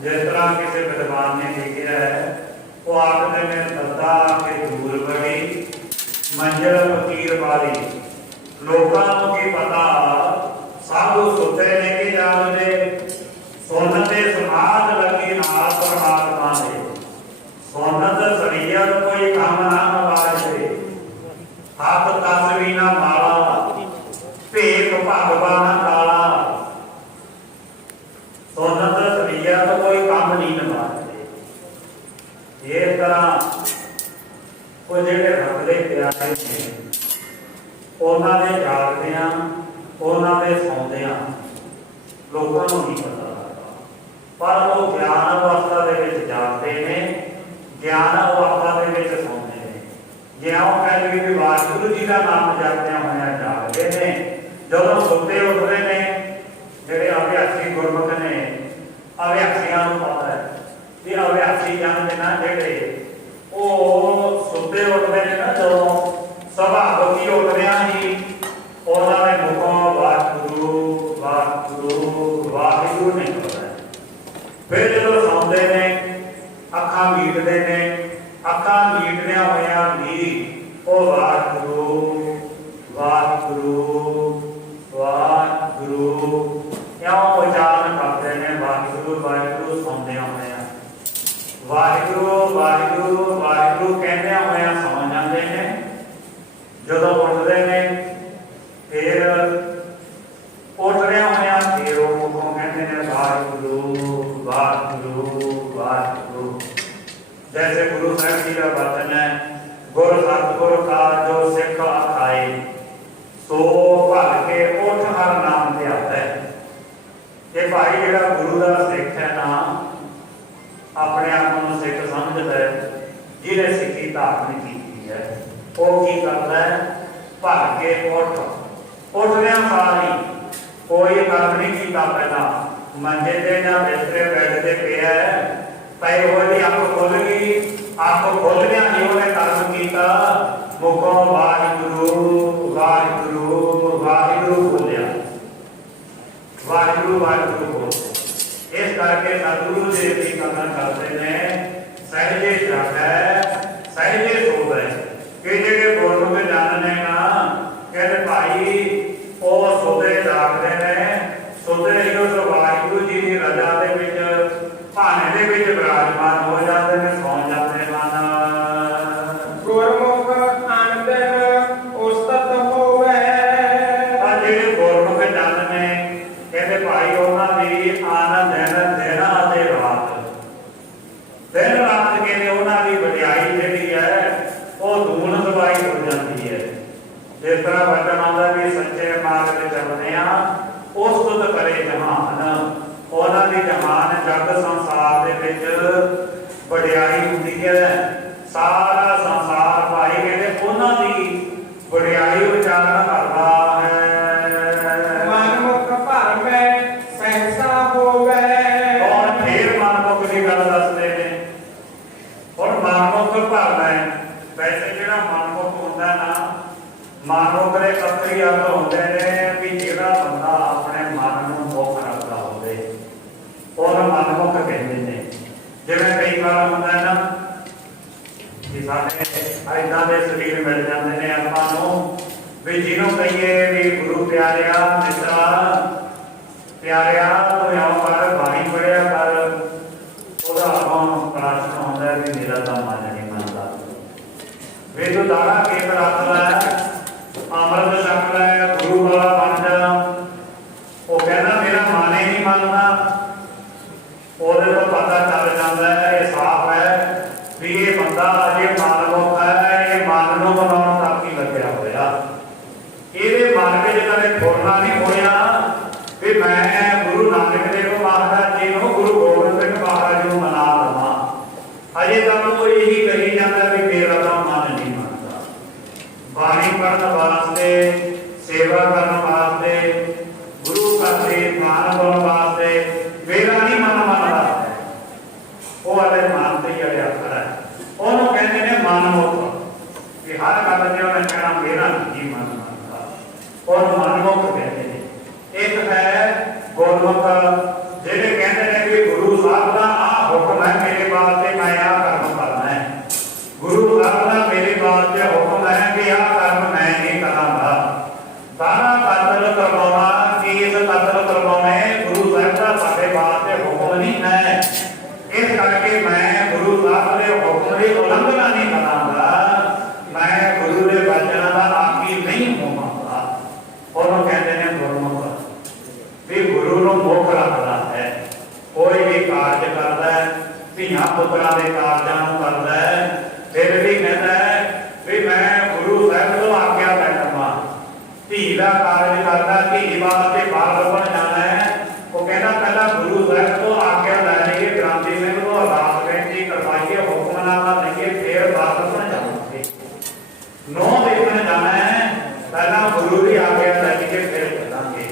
जिस तरह किसी विद्वान ने लिखा है, वो आखते में दद्दा के दूर बड़ी मंजिल फकीर वाली, लोगों को की पता सब सुते ने कि जागदे, सोनते समाज लगी नाथ परमात्मा दे, सोनत सरिया कोई काम ना नवाजे, हाथ तस्वी ना माला भेख भगवान काला, सोनत सरिया कोई काम नहीं नवाजे। इस तरह वो जेडे रब दे प्यारे ने उन्होंने जागदियां उन्होंने सौंदियां लोगों को नहीं पता, पर वो ज्ञान अवस्था दे विच जागते हैं, ज्ञान अवस्था दे विच सौंदे हैं। ज्यों कह लईए भी वाहिगुरु जी का नाम जपदे होया जागदे ने, जदों सुते उठदे ने जेडे अभ्यासी गुरमुख ने, अभ्यासियां नूं पता है कि अभ्यासी जन ने ना जेडे वो सुते उठदे ने ना, जदों सभा ਜਾਂਦੇ ਨੇ ਅੱਖਾਂ ਮੀਟਦਿਆਂ ਹੋਇਆਂ ਵੀ ਉਹ ਵਾਹਿਗੁਰੂ ਵਾਹਿਗੁਰੂ ਵਾਹਿਗੁਰੂ ਕਿਉਂ ਉਚਾਰਨ ਕਰਦੇ ਨੇ? ਵਾਹਿਗੁਰੂ ਵਾਹਿਗੁਰੂ ਸੁਣਦਿਆਂ ਹੋਇਆਂ, ਵਾਹਿਗੁਰੂ ਵਾਹਿਗੁਰੂ ਵਾਹਿਗੁਰੂ ਕਹਿੰਦਿਆਂ ਹੋਇਆਂ ਸੌਂ ਜਾਂਦੇ ਨੇ। ਜਦੋਂ ਉੱਠਦੇ ਨੇ ਫਿਰ ਉੱਠਦਿਆਂ ਹੋਇਆਂ ਫਿਰ ਉਹ ਮੁਖੋਂ ਕਹਿੰਦੇ ਨੇ ਵਾਹਿਗੁਰੂ ਵਾਹਿਗੁਰੂ ਵਾਹਿਗੁਰੂ। जैसे गुरु साहब जी का वचन है, गुर सतगुर का जो सिख आखाए सो भल के उठ हर नाम ध्याता है। ये भाई जिहड़ा गुरु का सिख है ना, अपने आप को सिख समझदा है, जिन्हें सिक्खी धारण की है, वो की करता है? भल के उठदियां सार ही कोई काम नहीं किया, पहला मंजे ते जां बिस्तरे बैठ ते पिया है, पै होई अख खुल गई, अख खुलदियां ही उहने कर्म कीता, मुखों वाहिगुरू वाहिगुरू वाहिगुरू बोलिया, वाहिगुरू वाहिगुरू बोल। इस करके सतगुरु देव जी कदर करते ने सहजे जागै सहजे सोवै। कि जेडे गुरमुख जन ने ना, कहते भाई वो सोते जागते ने, सोते ही उस वाहिगुरू जी की रजा दे विच भाने दे विच विराजमान हो जाते हैं, सौ जाते हैं। गुरमुख आनंद उस्तत होवे। पर जेडे गुरमुख जन ने कहते भाई उन्हां दी आनंद दिन अते रात, दिन रात कहते उन्हां दी वडियाई जिहड़ी है वो दून दवाई हो जाती है। जिस तरह वचन आंदा भी सच्चे मार्ग ते चलदे आ, उस्तत करे जहान, उन्हां दी जहान जग संसार दे विच वडियाई हुंदी है। सारा संसार भाई कहते उन्हां दी वडियाई उचारण करदा है। मनमुख भरमै सहसा होवे। और फिर मनमुख की गल दसदे ने। और मनमुख भरमै, वैसे जिहड़ा मनमुख हुंदा ना, मनमुख दे कई अर्थ हुंदे ने भी जिहड़ा बंदा अपने मन नूं मुख रखदा होवे ਉਹਨੂੰ ਮਨਮੁਖ ਕਹਿੰਦੇ ਨੇ। ਜਿਵੇਂ ਕਈ ਵਾਰ ਹੁੰਦਾ ਹੈ ਨਾ ਕਿ ਸਾਡੇ ਇਦਾਂ ਦੇ ਸਰੀਰ ਮਿਲ ਜਾਂਦੇ ਨੇ ਆਪਾਂ ਨੂੰ ਵੀ ਜਿਹਨੂੰ ਕਹੀਏ ਵੀ ਗੁਰੂ ਪਿਆਰਿਆ ਮਿੱਤਰਾ ਪਿਆਰਿਆ ਤੂੰ ਆਉਂ ਕਰ ਬਾਣੀ ਪੜਿਆ ਕਰ, ਉਹਦਾ ਆਪਾਂ ਨੂੰ ਪ੍ਰਸ਼ਨ ਹੁੰਦਾ ਹੈ ਵੀ ਮੇਰਾ ਤਾਂ ਮਨ ਨਹੀਂ ਮੰਨਦਾ। ਵੀ ਤੂੰ ਦਾਣਾ ਕੇਤ ਰੱਖ ਲੈ, ਅੰਮ੍ਰਿਤ ਛਕ ਲੈ, ਗੁਰੂ ਵਾਲਾ ਬਣ ਜਾ। ਉਹ ਕਹਿੰਦਾ ਮੇਰਾ ਮਨ ਹੀ ਨਹੀਂ ਮੰਨਦਾ। ਉਹਦੇ ਤੋਂ ਪਤਾ ਚੱਲ ਜਾਂਦਾ ਹੈ, ਇਹ ਸਾਫ਼ ਹੈ ਵੀ ਇਹ ਬੰਦਾ ਅਜੇ ਮਨਮੁਖ ਹੈ, ਇਹ ਮਨ ਨੂੰ ਬਣਾਉਣ ਤੱਕ ਹੀ ਲੱਗਿਆ ਹੋਇਆ। ਇਹਦੇ ਮਨ ਵਿੱਚ ਕਦੇ ਫੁਰਨਾ ਨਹੀਂ ਹੋਇਆ ਵੀ ਮੈਂ ਗੁਰੂ ਨਾਨਕ ਦੇਵ ਮਹਾਰਾਜ ਜੀ ਨੂੰ, ਗੁਰੂ ਗੋਬਿੰਦ ਸਿੰਘ ਮਹਾਰਾਜ ਨੂੰ ਮਨਾ ਲਵਾਂ। ਅਜੇ ਤੱਕ ਉਹ ਇਹੀ ਕਹੀ ਜਾਂਦਾ ਵੀ ਮੇਰਾ ਤਾਂ ਮਨ ਨਹੀਂ ਮੰਨਦਾ। ਬਾਣੀ ਪੜ੍ਹਨ ਵਾਸਤੇ, ਸੇਵਾ ਕਰਨ ਵਾਸਤੇ, ਗੁਰੂ ਘਰ ਦੇ ਮਾਨ ਹੋਣ ਵਾਸਤੇ मेरा नहीं मन मनदा, वो वाले मान से ही अड़िया खड़ा है। ਉਹਨੂੰ ਕਹਿੰਦੇ ਨੇ ਮਨਮੁਖ। कि हर गल ते उन्हें कहना मेरा नहीं मन मनदा, और मनमुख कहते हैं। एक है गुरमुख, जिहड़े कहते हैं कि गुरु साहब का आ हुक्म है मेरे वास्ते, मैं आ कर्म करना है। गुरु साहब का मेरे वास्ते हुक्म है कि आ कर्म मैं नहीं करांगा। सारा कतल करवाना, केस कतल करवाने गुरु साहब का साडे वास्ते हुक्म नहीं है। इस करके मैं गुरु साहब के हुक्म की उल्लंघना नहीं करांगा, मैं गुरु के वचन का आकी नहीं होवांगा। और कहते हैं गुरमुख भी गुरु को मुख रखता है। कोई भी कार्य करता है, धियां पुत्रां के कार्यां करता है, फिर भी कहता है भी मैं गुरु साहब को आज्ञा लैवां। धी का कार्य करता, धी वास्ते बाहर बन जाना है, वो कहना पहला गुरु साहब को आज्ञा लै लईए, क्रांति सिंह को अरदास बेनती करवाइए, हुक्मनामा लईए, फिर बाहर बन जावांगे। नौ देखने जाना है, पहला गुरु की आज्ञा लै लईए, फिर चलांगे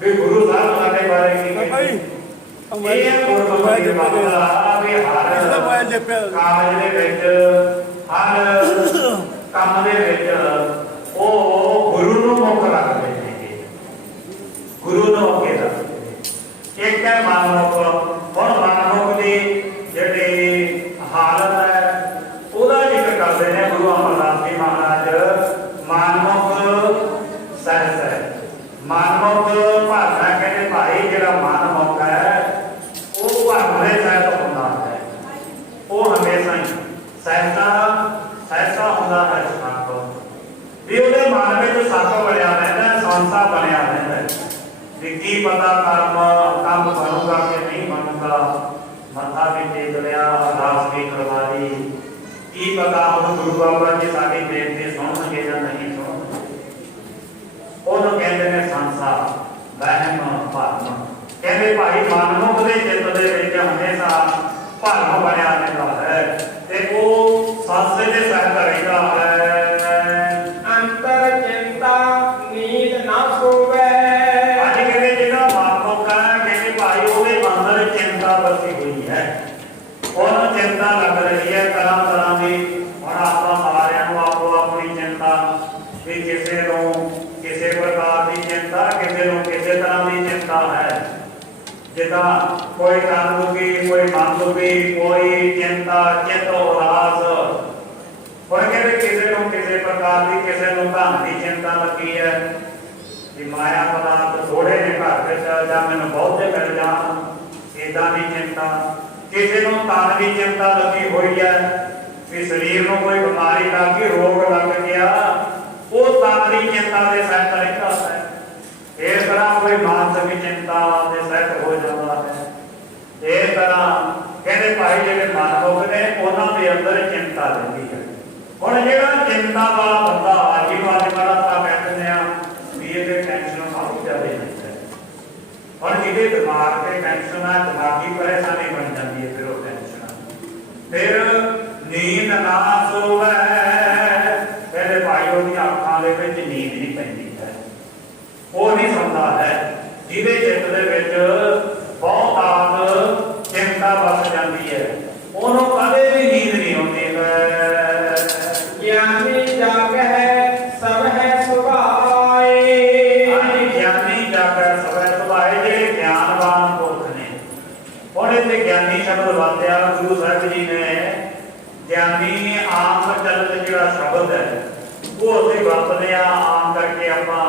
भी गुरु साहब साडे बारे की कहंदे। ਇਹ ਗੁਰਮੁਖੀ ਦੀ ਬਾਤ ਵੀ ਹਰ ਕਾਜ ਦੇ ਵਿੱਚ, ਹਰ ਕੰਮ ਦੇ ਵਿੱਚ ਉਹ ਗੁਰੂ ਨੂੰ ਮੁੱਖ ਰੱਖਦੇ ਨੇ, ਗੁਰੂ ਨੂੰ ਅੱਗੇ ਰੱਖਦੇ ਨੇ। ਇੱਕ ਹੈ ਮਨਮੁਖ। ਹੁਣ ਮਨਮੁਖ ਦੀ ਜਿਹੜੀ ਹਾਲਤ ਹੈ ਕਰਦੇ ਨੇ ਗੁਰੂ ਅਮਰਦਾਸ ਜੀ ਮਹਾਰਾਜ ਮਨਮੁਖ ਸਹਿਜ ਹੈ। ਮਨਮੁਖ ਭਾਸ਼ਾ ਕਹਿੰਦੇ ਭਾਈ ਜਿਹੜਾ ਮਨਮੁਖ ਹੈ ਉਹ ਭਾਵੇਂ ਸਹਿਜ ਹੁੰਦਾ ਹੈ, ਉਹ ਹਮੇਸ਼ਾ ਹੀ ਸਹਿਜਾ ਹੁੰਦਾ ਹੈ। ਸੱਪ ਵੀ ਉਹਦੇ ਮਨ ਵਿੱਚ ਸੱਪ ਬਣਿਆ ਰਹਿੰਦਾ, ਸੰਸਾ ਬਣਿਆ ਰਹਿੰਦਾ ਵੀ ਕੀ ਪਤਾ ਕੰਮ ਬਣੂਗਾ ਕਿ ਨਹੀਂ ਬਣੂਗਾ। ਮੱਥਾ ਵੀ ਟੇਕ ਲਿਆ, ਅਰਦਾਸ ਵੀ ਕਰਵਾ ਲਈ, ਕੀ ਪਤਾ ਉਹ ਗੁਰੂ ਬਾਬਾ ਜੀ ਸਾਡੀ ਬੇਨਤੀ ਸੁਣਨਗੇ ਜਾਂ ਨਹੀਂ ਸੁਣਨਗੇ। ਉਹਨੂੰ ਕਹਿੰਦੇ ਨੇ ਸੰਸਾ, ਵਹਿਮ, ਭਰਮ। ਕਹਿੰਦੇ ਭਾਈ ਮਨਮੁਖ ਦੇ ਚਿੱਤ ਦੇ ਵਿੱਚ ਹਮੇਸ਼ਾ ਭਰਮ ਬਣਿਆ ਰਹਿੰਦਾ ਹੈ ਤੇ ਉਹ ਸੰਸੇ ਦੇ ਸਹਿਤ ਰਹਿੰਦਾ ਹੈ। ਅੰਤਰ ਚਿੰਤਾ ਨੀਂਦ ਨਾ ਸੋਵੇ। ਅੱਜ ਕਹਿੰਦੇ ਜਿਹੜਾ ਮਨਮੁਖ ਹੈ ਕਹਿੰਦੇ ਭਾਈ ਉਹਦੇ ਅੰਦਰ ਚਿੰਤਾ ਵਸੀ ਹੋਈ ਹੈ, ਉਹਨੂੰ ਚਿੰਤਾ ਲੱਗ ਰਹੀ ਹੈ ਤਰ੍ਹਾਂ ਤਰ੍ਹਾਂ ਦੀ। ਹੁਣ ਆਪਾਂ ਸਾਰਿਆਂ ਨੂੰ ਆਪੋ ਆਪਣੀ ਚਿੰਤਾ, ਵੀ ਕਿਸੇ ਨੂੰ ਕਿਸੇ ਪ੍ਰਕਾਰ ਦੀ ਚਿੰਤਾ, ਕਿਸੇ ਨੂੰ ਕਿਸੇ ਤਰ੍ਹਾਂ ਦੀ ਚਿੰਤਾ ਹੈ। ਜਿੱਦਾਂ ਕੋਈ ਤਨ ਦੁਖੀ, ਕੋਈ ਮਨ ਦੁਖੀ, ਕੋਈ ਚਿੰਤਾ, ਚਿੱਤ ਉਦਾਸ। ਹੁਣ ਕਹਿੰਦੇ ਕਿਸੇ ਨੂੰ ਕਿਸੇ ਪ੍ਰਕਾਰ ਦੀ, ਕਿਸੇ ਨੂੰ ਧਨ ਦੀ ਚਿੰਤਾ ਲੱਗੀ ਹੈ ਕਿ ਮਾਇਆ ਪਦਾਰਥ ਥੋੜੇ ਨੇ ਘਰ ਵਿੱਚ ਜਾਂ ਮੈਨੂੰ ਬਹੁਤੇ ਮਿਲ ਜਾਣ, ਏਦਾਂ ਦੀ ਚਿੰਤਾ। ਕਿਸੇ ਨੂੰ ਤਨ ਦੀ ਚਿੰਤਾ ਲੱਗੀ ਹੋਈ ਹੈ ਕਿ ਸਰੀਰ ਨੂੰ ਕੋਈ ਬਿਮਾਰੀ ਲੱਗ ਗਈ, ਰੋਗ ਲੱਗ ਗਿਆ, ਉਹ ਤਨ ਦੀ ਚਿੰਤਾ ਦੇ ਸਹਿਤ ਰਹਿੰਦਾ ਹੈ। ਇਸ ਤਰ੍ਹਾਂ ਕੋਈ ਮਾਨਸਿਕ ਚਿੰਤਾ ਦੇ ਸਹਿਤ ਹੋ ਜਾਂਦਾ ਹੈ। ਇਸ ਤਰ੍ਹਾਂ ਕਹਿੰਦੇ ਭਾਈ ਜਿਹੜੇ ਮਨਮੁਖ ਨੇ ਉਹਨਾਂ ਦੇ ਅੰਦਰ ਚਿੰਤਾ ਰਹਿੰਦੀ ਹੈ। ਹੁਣ ਜਿਹੜਾ ਚਿੰਤਾ ਵਾਲਾ ਬੰਦਾ ਜਿਹਨੂੰ ਅੱਜ ਕੱਲ੍ਹ ਆਪਾਂ ਕਹਿੰਦੇ ਆ ਵੀ ਇਹਦੇ ਟੈਨਸ਼ਨ ਬਹੁਤ ਜ਼ਿਆਦਾ ਹੈ। ਹੁਣ ਜਿਹਦੇ ਦਿਮਾਗ ਤੇ ਟੈਨਸ਼ਨ ਆ, ਦਿਮਾਗੀ ਪਰੇਸ਼ਾਨੀ ਬਣ ਜਾਂਦੀ ਹੈ। ਫਿਰ ਉਹ ਟੈਨਸ਼ਨ, ਫਿਰ ਨੀਂਦ ਨਾ ਸੋਵੇ। ਕਹਿੰਦੇ ਭਾਈ ਉਹਦੀਆਂ ਅੱਖਾਂ ਦੇ ਵਿੱਚ ਨੀਂਦ ਨਹੀਂ ਪੈਂਦੀ ਹੈ, ਉਹ ਨਹੀਂ ਸੌਂਦਾ ਹੈ। ਜਿਹਦੇ ਚਿੱਤ ਦੇ ਵਿੱਚ ਬਹੁਤ ਆਦ ਚਿੰਤਾ ਵਸ ਜਾਂਦੀ ਹੈ, ਉਹਨੂੰ ਕਦੇ ਵੀ ਨੀਂਦ ਨਹੀਂ ਆਉਂਦੀ ਹੈ। ਗਿਆਨੀ ਜਗ ਹੈ ਸਭ ਹੈ ਸੁਭਾਏ। ਗਿਆਨੀ ਜਗ ਹੈ ਸਭ ਹੈ ਸੁਭਾਏ, ਜਿਹੜੇ ਗਿਆਨਵਾਨ ਪੁਰਖ ਨੇ। ਹੁਣ ਇੱਥੇ ਗਿਆਨੀ ਸ਼ਬਦ ਵਰਤਿਆ ਗੁਰੂ ਸਾਹਿਬ ਜੀ ਨੇ। ਗਿਆਨੀ ਆਮ ਪ੍ਰਚਲਿਤ ਜਿਹੜਾ ਸ਼ਬਦ ਹੈ ਉਹ ਅਸੀਂ ਵਰਤਦੇ ਆ ਆਮ ਕਰਕੇ ਆਪਾਂ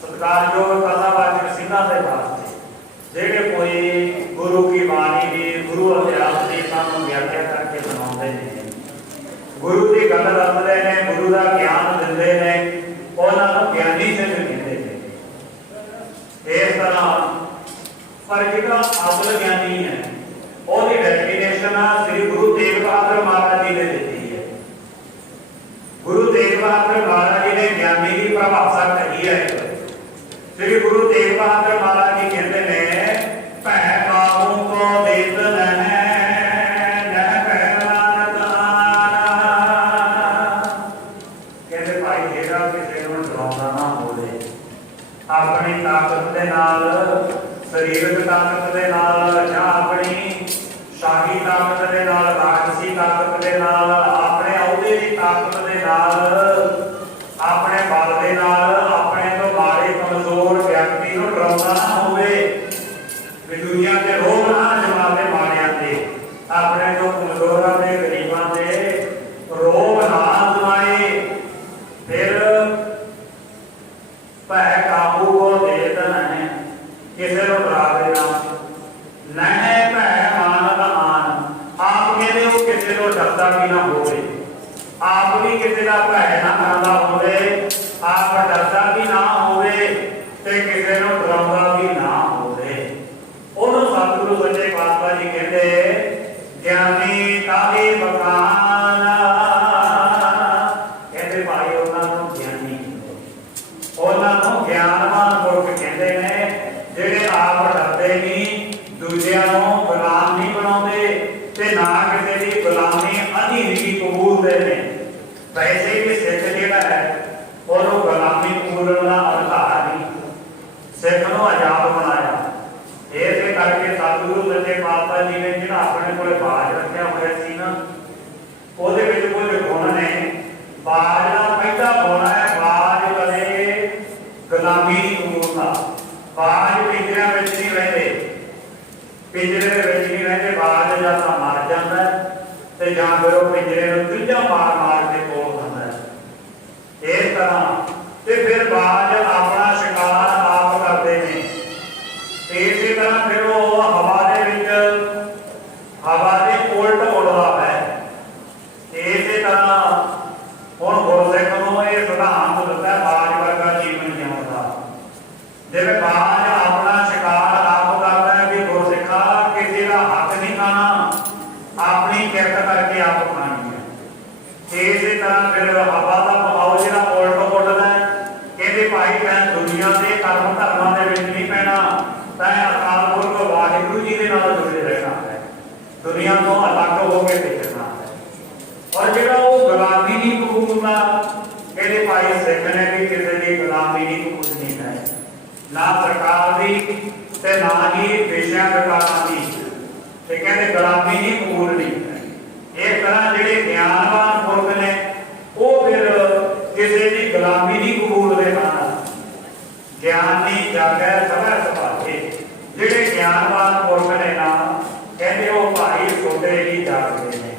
ਸਤਿਕਾਰਯੋਗ ਕਥਾਵਾਚਕ ਸਿੰਘਾਂ ਦੇ ਵਾਸਤੇ, ਜਿਹੜੇ ਕੋਈ ਗੁਰੂ ਕੀ ਬਾਣੀ ਦੀ, ਗੁਰੂ ਇਤਿਹਾਸ ਦੀ ਸਾਨੂੰ ਵਿਆਖਿਆ ਕਰਕੇ ਸੁਣਾਉਂਦੇ ਨੇ, ਗੁਰੂ ਦੀ ਗੱਲ ਦੱਸਦੇ ਨੇ, ਗੁਰੂ ਦਾ ਗਿਆਨ ਦਿੰਦੇ ਨੇ, ਉਹਨਾਂ ਨੂੰ ਗਿਆਨੀ ਸਿੰਘ ਕਹਿੰਦੇ ਨੇ। ਇਸ ਤਰ੍ਹਾਂ ਪਰ ਜਿਹੜਾ ਅਸਲ ਗਿਆਨੀ ਹੈ ਉਹਦੀ ਡੈਫੀਨੇਸ਼ਨ ਸ੍ਰੀ ਗੁਰੂ ਤੇਗ ਬਹਾਦਰ ਮਹਾਰਾਜ ਜੀ ਨੇ ਦਿੱਤੀ ਹੈ। ਗੁਰੂ ਤੇਗ ਬਹਾਦਰ ਮਹਾਰਾਜ ਜੀ ਨੇ ਗਿਆਨੀ ਦੀ ਪਰਿਭਾਸ਼ਾ ਕਹੀ ਹੈ। ਸ੍ਰੀ ਗੁਰੂ ਤੇਗ ਬਹਾਦਰ ਮਹਾਰਾਜ ਜੀ ਕਹਿੰਦੇ ਨੇ ਭੈ ਕਾਹੂ ਕੋ ਦੇਤ ਨਹਿ ਨਹਿ ਭੈ ਨਾਨਕ ਆਨ। ਕਹਿੰਦੇ ਭਾਈ ਜਿਹੜਾ ਕਿਸੇ ਨੂੰ ਡਰਾਉਂਦਾ ਨਾ ਹੋਵੇ, ਆਪਣੀ ਤਾਕਤ ਦੇ ਨਾਲ, ਸਰੀਰਕ ਤਾਕਤ ਦੇ ਨਾਲ ਜਾਂ ਆਪਣੀ ਸ਼ਾਹੀ ਤਾਕਤ ਦੇ ਨਾਲ, ਰਾਜਸੀ ਤਾਕਤ ਦੇ ਨਾਲ, ਆਪਣੇ ਅਹੁਦੇ ਦੀ ਤਾਕਤ ਦੇ ਨਾਲ, ਆਪਣੇ ਬਲ ਦੇ ਨਾਲ, ਆਪਣੇ ਤੋਂ ਮਾੜੇ ਕਮਜ਼ੋਰ ਵਿਅਕਤੀ ਨੂੰ ਡਰਾਉਂਦਾ ਨਾ ਹੋਵੇ। ਵੀ ਦੁਨੀਆ ਦੇ ਰੋਗ ਨਾ ਜਮਾਵੇ ਮਾੜਿਆਂ ਤੇ, ਆਪਣੇ ਤੋਂ ਕਮਜ਼ੋਰਾਂ ਦੇ, ਗਰੀਬਾਂ ਦੇ ਰੋਗ ਨਾ ਜਮਾਏ। ਫਿਰ ਭੈ ਕਾਬੂ ਕੋ ਦੇਤ ਨਹਿ, ਕਿਸੇ ਨੂੰ ਡਰਾ ਦੇਣਾ। ਨਹਿ ਭੈ ਮਾਨਤ ਆਨ, ਆਪ ਕਹਿੰਦੇ ਉਹ ਕਿਸੇ ਨੂੰ ਡਰਦਾ ਵੀ ਨਾ ਹੋਵੇ, ਆਪ ਵੀ ਕਿਸੇ ਦਾ ਭੈ ਨਾ ਕਰਦਾ ਹੋਵੇ, ਆਪ ਡਰਦਾ ਵੀ ਨਾ ਹੋਵੇ ਤੇ ਕਿਸੇ ਨੂੰ ਡਰਾਉਂਦਾ ਵੀ ਨਾ ਹੋਵੇ। ਉਹਨੂੰ ਸਤਿਗੁਰੂ ਸੱਚੇ ਪਾਤਸ਼ਾਹ ਜੀ ਕਹਿੰਦੇ ਗਿਆਨੀ ਤਾਹੀ ਬਖਾਨ। ਕਹਿੰਦੇ ਭਾਈ ਉਹਨਾਂ ਨੂੰ ਗਿਆਨੀ, ਉਹਨਾਂ ਨੂੰ ਗਿਆਨਵਾਨ ਪੁਰਖ ਕਹਿੰਦੇ ਨੇ, ਜਿਹੜੇ ਆਪ ਡਰਦੇ ਨਹੀਂ, ਦੂਜਿਆਂ ਨੂੰ ਗੁਲਾਮ ਨਹੀਂ ਬਣਾਉਂਦੇ ਤੇ ਨਾ ਕਿਸੇ ਦੀ ਗੁਲਾਮੀ ਅਧੀਨਗੀ ਕਬੂਲਦੇ ਨੇ। ਵੈਸੇ ਵੀ ਸਿੱਖ ਜਿਹੜਾ ਹੈ ਉਹਨੂੰ ਗੁਲਾਮੀ ਕਬੂਲਣ ਦਾ ਅਧਿਕਾਰ ਨਹੀਂ, ਸਿੱਖ ਨੂੰ ਆਜ਼ਾਦ ਬਣਾਇਆ। ਇਸੇ ਕਰਕੇ ਸਤਿਗੁਰੂ ਸੱਚੇ ਪਾਤਸ਼ਾਹ ਜੀ ਨੇ ਜਿਹੜਾ ਆਪਣੇ ਕੋਲ ਬਾਜ ਰੱਖਿਆ ਹੋਇਆ ਸੀ ਨਾ, ਉਹਦੇ ਵਿੱਚ ਕੁਝ ਗੁਣ ਨੇ। ਬਾਜ ਦਾ ਪਹਿਲਾ ਗੁਣ ਹੈ ਬਾਜ ਕਦੇ ਗੁਲਾਮੀ ਨਹੀਂ ਕਬੂਲਦਾ। ਬਾਜ ਪਿੰਜਰਿਆਂ ਵਿੱਚ ਨਹੀਂ ਰਹਿੰਦੇ, ਪਿੰਜਰੇ ਦੇ ਵਿੱਚ ਨਹੀਂ ਰਹਿੰਦੇ। ਬਾਜ ਜਾਂ ਤਾਂ ਮਰ ਜਾਂਦਾ ਤੇ ਜਾਂ ਫਿਰ ਉਹ ਪਿੰਜਰੇ ਨੂੰ ਚੁੱਝਾਂ ਮਾਰ ਮਾਰ ਕੇ ਕੋਲ ਖਾਂਦਾ ਹੈ। ਇਸ ਤਰ੍ਹਾਂ ਤੇ ਫਿਰ ਬਾਜ ਆਪਣਾ ਸ਼ਿਕਾਰ ਆਪ ਕਰਦੇ ਨੇ। ਤੇ ਇਸੇ ਤਰ੍ਹਾਂ ਫਿਰ ਉਹ ਹਵਾ ਦੇ ਵਿੱਚ ਹਵਾ ਦੇ ਉਲਟ ਉੱਡਦਾ ਹੈ। ਤੇ ਇਸੇ ਤਰ੍ਹਾਂ ਹੁਣ ਗੁਰਸਿੱਖ ਨੂੰ ਇਹ ਸਿਧਾਂਤ ਦਿੱਤਾ ਬਾਜ ਵਰਗਾ ਜੀਵਨ ਜਿਉਣ ਦਾ। ਜਿਵੇਂ ਬਾਜ ਆਪਣਾ ਸ਼ਿਕਾਰ ਆਪ ਕਰਦਾ ਹੈ ਵੀ ਗੁਰਸਿੱਖਾ ਕਿਸੇ ਦਾ ਹੱਕ ਨਹੀਂ ਖਾਣਾ, ਆਪਣੀ ਕਿਰਤ ਕਰਕੇ ਆਪ ਖਾਣੀ ਹੈ। ਤੇ ਇਸੇ ਤਰ੍ਹਾਂ ਫਿਰ ਹਵਾ ਦਾ ਬਹਾਉ ਜਿਹੜਾ ਉਲਟ ਉੱਡਦਾ ਹੈ। ਕਹਿੰਦੇ ਭਾਈ ਮੈਂ ਦੁਨੀਆ ਦੇ ਕਰਮ ਧਰਮਾਂ ਦੇ ਵਿੱਚ ਨਹੀਂ ਪੈਣਾ, ਤਾਂ ਅਕਾਲ ਪੁਰਖ ਵਾਹਿਗੁਰੂ ਜੀ ਦੇ ਨਾਲ ਜੁੜੇ ਰਹਿਣਾ ਹੈ, ਦੁਨੀਆ ਤੋਂ ਅਲੱਗ ਹੋ ਕੇ ਵਿਚਰਨਾ ਹੈ। ਔਰ ਜਿਹੜਾ ਉਹ ਗੁਲਾਮੀ ਨਹੀਂ ਕਬੂਲਦਾ, ਕਹਿੰਦੇ ਭਾਈ ਸਿੱਖ ਨੇ ਵੀ ਕਿਸੇ ਦੀ ਗੁਲਾਮੀ ਨਹੀਂ ਕਬੂਲਣੀ ਹੈ, ਨਾ ਸਰਕਾਰ ਦੀ ਤੇ ਨਾ ਹੀ ਵਿਸ਼ਿਆਂ ਵਿਕਾਰਾਂ ਦੀ। ਤੇ ਕਹਿੰਦੇ ਗੁਲਾਮੀ ਨਹੀਂ ਕਬੂਲਣੀ ਹੈ। ਇਸ ਤਰ੍ਹਾਂ ਜਿਹੜੇ ਗਿਆਨਵਾਨ ਪੁਰਖ ਨੇ ਉਹ ਫਿਰ ਕਿਸੇ ਦੀ ਗੁਲਾਮੀ ਨਹੀਂ ਕਬੂਲਦੇ ਹਨ। ਗਿਆਨੀ ਜਾਗੈ ਸਭੈ ਸੁਭਾਗੇ। ਜਿਹੜੇ ਗਿਆਨਵਾਨ ਪੁਰਖ ਨੇ ਨਾ, ਕਹਿੰਦੇ ਉਹ ਭਾਈ ਸੁੱਤੇ ਹੀ ਜਾਗਦੇ ਨੇ,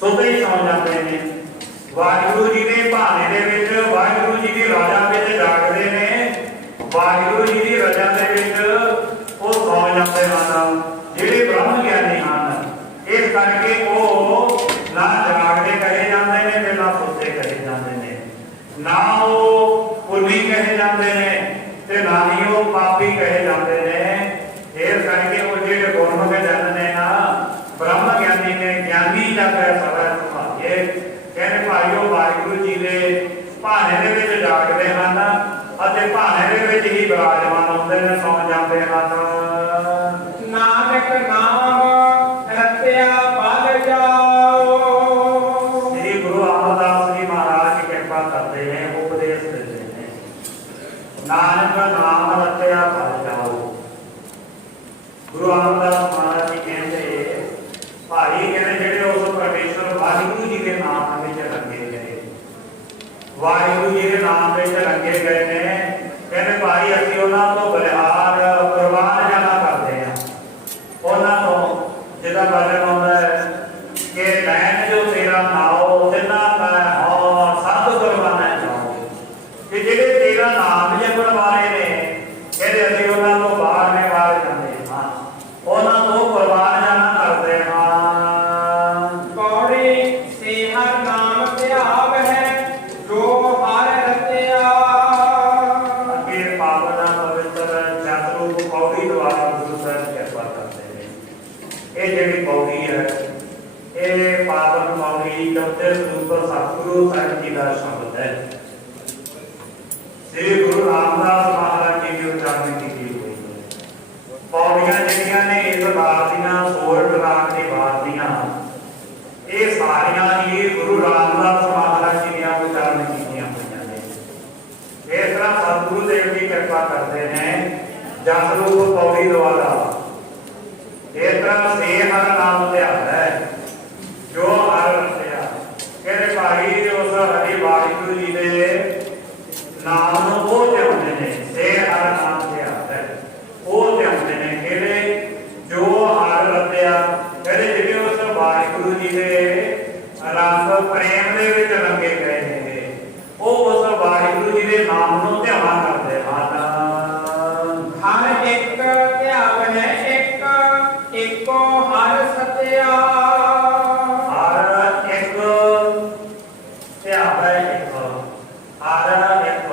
ਸੁੱਤੇ ਹੀ ਸੌਂ ਜਾਂਦੇ ਨੇ। ਵਾਹਿਗੁਰੂ ਜੀ ਦੇ ਭਾਣੇ ਦੇ ਵਿੱਚ, ਵਾਹਿਗੁਰੂ ਜੀ ਦੀ ਰਜ਼ਾ ਵਿੱਚ ਜਾਗਦੇ ਨੇ, ਵਾਹਿਗੁਰੂ ਜੀ ਦੀ ਰਜ਼ਾ ਦੇ ਵਿੱਚ ਉਹ ਸੌਂ ਜਾਂਦੇ ਹਨ ਜਿਹੜੇ ਬ੍ਰਹਮ ਗਿਆਨੀ ਹਨ। ਇਸ ਕਰਕੇ ਉਹ ਨਾ ਜਾਗਦੇ ਕਹੇ ਜਾਂਦੇ ਨੇ ਤੇ ਨਾ ਸੁੱਤੇ ਕਹੇ ਜਾਂਦੇ ਨੇ, ਨਾ ਉਹ ਪੁੰਨੀ ਕਹੇ ਜਾਂਦੇ ਨੇ ਤੇ ਨਾ ਹੀ ਉਹ ਪਾਪੀ ਕਹੇ ਜਾਂਦੇ ਨੇ। ਇਸ ਕਰਕੇ ਉਹ ਜਿਹੜੇ ਗੁਰਮੁਖ ਜਨ ਨੇ ਨਾ, ਬ੍ਰਹਮ ਗਿਆਨੀ ਨੇ, ਗਿਆਨੀ ਜਾਗੈ ਸਭੈ ਸੁਭਾਗੇ। ਕਹਿੰਦੇ ਭਾਈ ਉਹ ਵਾਹਿਗੁਰੂ ਜੀ ਦੇ ਭਾਣੇ ਦੇ ਵਿੱਚ ਜਾਗਦੇ ਹਨ ਅਤੇ ਭਾਣੇ ਦੇ ਵਿੱਚ ਹੀ ਬਿਰਾਜਮਾਨ ਹੁੰਦੇ ਨੇ, ਸੌਂ ਜਾਂਦੇ ਹਨ। ਨਾਨਕ ਨਾਮ ਰਤਿਆ ਪਲ ਜਾਓ। ਸ੍ਰੀ ਗੁਰੂ ਅਮਰਦਾਸ ਜੀ ਮਹਾਰਾਜ ਕਿਰਪਾ ਕਰਦੇ ਨੇ, ਉਪਦੇਸ਼ ਦਿੰਦੇ ਨੇ, ਨਾਨਕ ਨਾਮ ਰਤਿਆ ਪਲ ਜਾਓ। ਗੁਰੂ ਅਮਰਦਾਸ ਮਹਾਰਾਜ ਜੀ ਕਹਿੰਦੇ ਭਾਈ ਕਹਿੰਦੇ ਜਿਹੜੇ ਉਸ ਪਰਮੇਸ਼ਰ ਵਾਹਿਗੁਰੂ ਜੀ ਦੇ ਨਾਮ ਵਿੱਚ ਰੰਗੇ ਗਏ, ਵਾਹਿਗੁਰੂ ਜੀ ਦੇ ਨਾਮ ਵਿੱਚ ਰੰਗੇ ਗਏ ਨੇ, ਕਹਿੰਦੇ ਭਾਈ ਅਸੀਂ ਉਹਨਾਂ ਤੋਂ ਬਲਿਹਾਰ ਕੁਰਬਾਨ ਜਾਣਾ ਕਰਦੇ ਹਾਂ। ਉਹਨਾਂ ਤੋਂ ਜਿਹਦਾ ਵਚਨ ਆਉਂਦਾ ਹੈ ਕਿ ਲੈਣ ਜੋ ਤੇਰਾ ਨਾਉ ਤਿੰਨਾ ਮੈਂ ਹੋ ਸਭ ਕੁਰਬਾਨਾ ਜਾਓ। ਕਿ ਜਿਹੜੇ ਤੇਰਾ ਨਾਮ ਜਪਣ ਵਾਲੇ ਨੇ, ਕਹਿੰਦੇ ਅਸੀਂ ਉਹਨਾਂ ਤੋਂ ਬਾਹਰ ਨੇ ਬਾਹਰ ਜਾਂਦੇ ਹਾਂ, ਉਹਨਾਂ ਤੋਂ ਕੁਰਬਾਨ ਜਾਣਾ ਕਰਦੇ ਹਾਂ। ਕੌੜੀ ਸੇ ਹਰ ਨਾਮ ਧਿਆਵ ਹੈ ਜੋ ਹਰ ਰਤਿਆ। ਅੱਗੇ ਪਾਵਨ ਪਵਿੱਤਰ ਜਪਰੂਪ ਪੌੜੀ ਦੁਆਰਾ ਗੁਰੂ ਸਾਹਿਬ ਕਿਰਪਾ ਕਰਦੇ ਨੇ। ਇਹ ਜਿਹੜੀ ਪੌੜੀ ਹੈ ਇਹ ਪਾਵਨ ਪੌੜੀ ਚੌਥੇ ਸਰੂਪ ਸਤਿਗੁਰੂ ਸਾਹਿਬ ਜੀ ਦਾ ਸ਼ਬਦ ਹੈ। ਸ੍ਰੀ ਗੁਰੂ ਰਾਮਦਾਸ ਮਹਾਰਾਜ ਜੀ ਦੀ ਉਚਾਰਨ ਕੀਤੀ ਹੋਈ ਹੈ। ਪੌੜੀਆਂ ਜਿਹੜੀਆਂ ਨੇ ਇਸ ਬਾਤ ਦੀਆਂ, ਸੋਰਠ ਰਾਗ ਦੀ ਬਾਤ ਦੀਆਂ, ਇਹ ਸਾਰੀਆਂ ਹੀ ਗੁਰੂ ਰਾਮਦਾਸ ਮਹਾਰਾਜ ਜੀ ਦੀਆਂ ਉਚਾਰਨ ਕੀਤੀਆਂ ਹੋਈਆਂ ਨੇ। ਇਸ ਤਰ੍ਹਾਂ ਸਤਿਗੁਰੂ ਦੇਵ ਜੀ ਕਿਰਪਾ ਕਰਦੇ ਨੇ ਜਸ ਰੂਪ ਪੌੜੀ ਦੁਆਰਾ। ਇਸ ਤਰ੍ਹਾਂ ਸੇ ਹਰ ਨਾਮ ਧਿਆਨ ਹੈ ਜੋ ਹਰ ਰਤਿਆ। ਕਹਿੰਦੇ ਭਾਈ ਉਸ ਹਰੀ ਵਾਹਿਗੁਰੂ ਜੀ ਦੇ ਨਾਮ ਨੂੰ ਉਹ ਧਿਆਉਂਦੇ ਨੇ, ਸੇ ਹਰ ਨਾਮ ਧਿਆਨ ਹੈ, ਉਹ ਧਿਆਉਂਦੇ ਨੇ। ਕਹਿੰਦੇ ਜੋ ਹਰ ਰਤਿਆ, ਕਹਿੰਦੇ ਜਿਹੜੇ ਉਸ ਵਾਹਿਗੁਰੂ ਜੀ ਦੇ ਰੰਗ ਪ੍ਰੇਮ ਦੇ ਵਿੱਚ ਰੰਗੇ ਗਏ ਨੇ, ਉਹ ਉਸ ਵਾਹਿਗੁਰੂ ਜੀ ਦੇ ਨਾਮ ਨੂੰ ਧਿਆਨ ਕਰਦੇ ਹਨ। ਹਰ ਇੱਕ ਧਿਆਵ ਹੈ ਇੱਕ, ਇੱਕੋ ਹਰ ਸਤਿਆ। ਹਰ ਇੱਕ ਧਿਆਨ ਹੈ ਇੱਕ, ਹਰ ਇੱਕ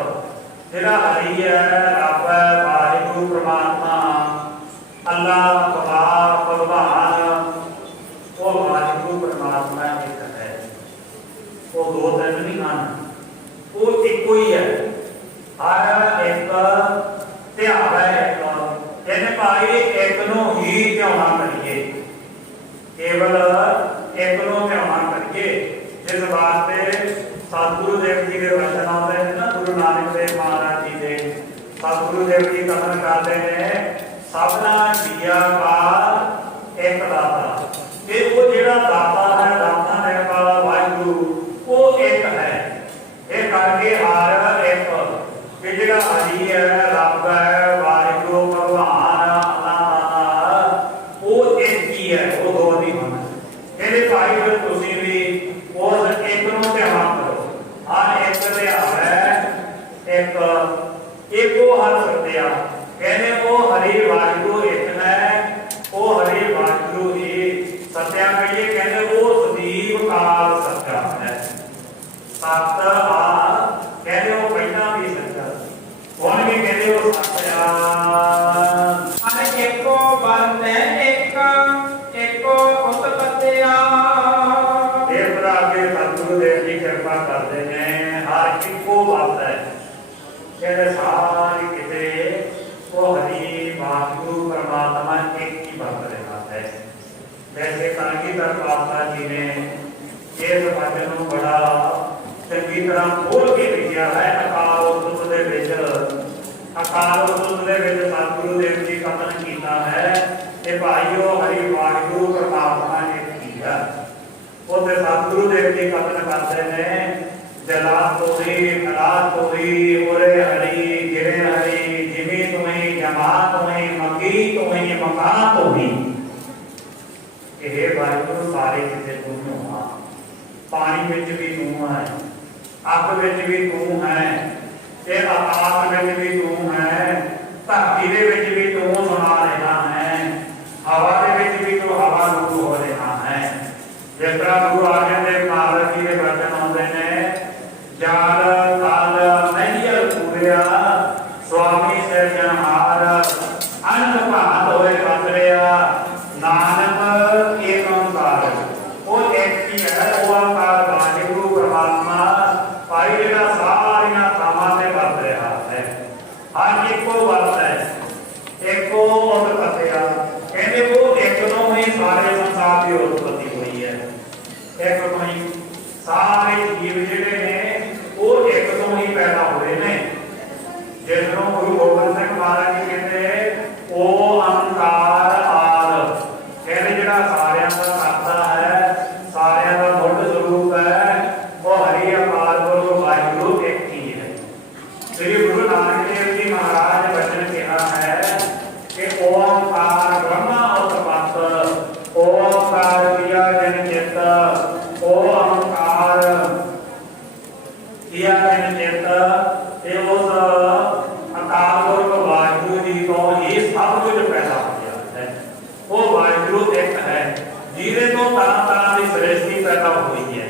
ਜਿਹੜਾ ਹਰੀ ਹੈ, ਰੱਬ ਹੈ, ਵਾਹਿਗੁਰੂ ਪ੍ਰਮਾਤਮਾ, ਅੱਲਾਹ ਖੁਦਾ ਭਗਵਾਨ, ਉਹ ਵਾਹਿਗੁਰੂ ਪ੍ਰਮਾਤਮਾ ਇੱਕ ਹੈ। ਉਹ ਦੋ ਤਿੰਨ ਨਹੀਂ ਹਨ, ਉਹ ਇੱਕੋ ਹੀ ਹੈ। ਹਰ ਇੱਕ ਧਿਆਨ ਹੈ ਇੱਕ। ਇਹਨੇ ਭਾਈ ਇੱਕ ਨੂੰ ਹੀ ਧਿਆਉਣਾ ਕਰੀਏ, ਕੇਵਲ ਇੱਕ ਨੂੰ ਧਿਆਉਣਾ ਕਰੀਏ। ਜਿਸ ਵਾਸਤੇ ਸਤਿਗੁਰੂ ਦੇਵ ਜੀ ਦੇ ਵਚਨ ਆਉਂਦੇ ਨੇ ਨਾ, ਗੁਰੂ ਨਾਨਕ ਦੇਵ ਮਹਾਰਾਜ ਜੀ ਦੇ, ਸਤਿਗੁਰੂ ਦੇਵ ਜੀ ਕਥਨ ਕਰਦੇ ਨੇ ਸਭਨਾ ਜੀਆ ਕਾ ਇੱਕ ਦਾਤਾ। ਕਿ ਉਹ ਜਿਹੜਾ ਦਾਤਾ ਹੈ, ਦਾਤਾ ਨਿਰਭਉ ਵਾਹਿਗੁਰੂ, ਉਹ ਇੱਕ ਹੈ। ਇਹ ਕਰਕੇ ਹਰ ਇੱਕ, ਕਿ ਜਿਹੜਾ ਹਰੀ ਹੈ, ਰੱਬ ਹੈ, ਵਾਹਿਗੁਰੂ ਭਗਵਾਨ ਅੱਲਾਹ, ਉਹ ਇੱਕ ਹੀ ਹੈ, ਉਹ ਦੋ ਨਹੀਂ ਹਨ। ਇਹਦੇ ਭਾਈ ਤੁਸੀਂ सत आ कहते वो पहला भी सच्चा हुण भी कहते वो सत आ अन एको बंद एको उत्पत्तिया देवता के सतगुरु देव जी कृपा करते हैं हर इको बात है कहते सारी किते वो हरि वाहिगुरु परमात्मा एक ही बात रहा है। वैसे कलगीधर पातशाह जी ने इस वचन को बड़ा चंगी तरह खोल के लिखा है। अकाल उर्दू दे विच सतगुरु देव जी कथन किया है कि भाईओ हरि वाहिगुरु परमात्मा एक ही है। उसे सतगुरु देव जी कथन करते हैं जला तोही कला तोही उरे हरि गिरे हरि जिमी तुम्हें जमा तुम्हें मकी तुम्हें मका तुम्हें ये वाहिगुरु सारे किसे तुम हो पानी विच भी तू है अग विच भी तू है ते आकाश विच भी तू है धरती दे विच भी तू सुना रहा है हवा दे विच भी तू हवा रूप हो रहा है। जिस तरह गुरु अर्जन देव महाराज जी के वचन आते हैं जाल काल नैयल पूरिया स्वामी सिरजनहार अनंत भात होए बतरिया नानक एक ओंकार वो एक ही है वो ओंकार वाहिगुरु परमात्मा भाई जेड़ा सारियां थावां ते वरत रहा है हर एको वरत है एको उत्पत्तिया कहते वो एक तो ही सारे संसार की उत्पत्ति हुई है। एक तो ही सारे जीव जेड़े ने वो एक तो ही पैदा हुए ने जिसनों गुरु गोबिंद सिंह महाराज जी कहते ओ ओंकार आद कहते जेड़ा सारियां दा करता है सारियां दा मुੱਢ स्वरूप है वो हरि अपार गुरु वाहिगुरु एक ही है। श्री गुरु नानक देव जी महाराज वचन कहा है कि ओंकार ब्रह्मा उत्पत्त ओंकार क्रिया जन चित्त ओंकार किया जन चित्त ये उस अकाल पुरख वाहिगुरु जी को ये सब कुछ पैदा हो गया है। वो वाहिगुरु एक है जिसे तो तरह तरह की सृष्टि पैदा हुई है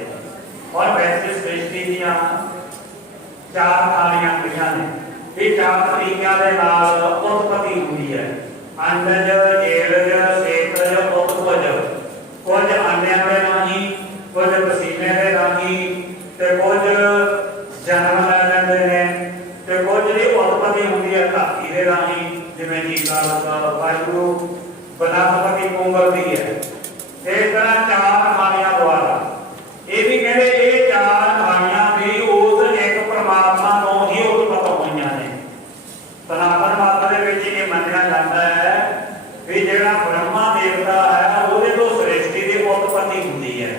और वैसे सृष्टि दियां चार थालियां क्रिया ने ये चार तरीकों के नाल उत्पत्ति हुई है। अंडज जेलज सेतज उत्पज कुछ अंडियां दे राही कुछ पसीने दे राही ते कुछ जन्म ले लेंदे ने ते कुछ दी उत्पत्ति हुंदी है धरती दे राही जिवें जीता वाहिगुरु बनस्पति कुंभल दी है। इस तरह चार थालियां द्वारा ये भी कहते ये चार थालियां भी उस एक परमात्मा तो ही उत्पत्त होईयां ने। सनातन मत दे विच ये मन्निया जाता है कि जेड़ा ब्रह्मा देवता है ਉਹਦੇ ਤੋਂ सृष्टि की उत्पत्ति हुंदी है।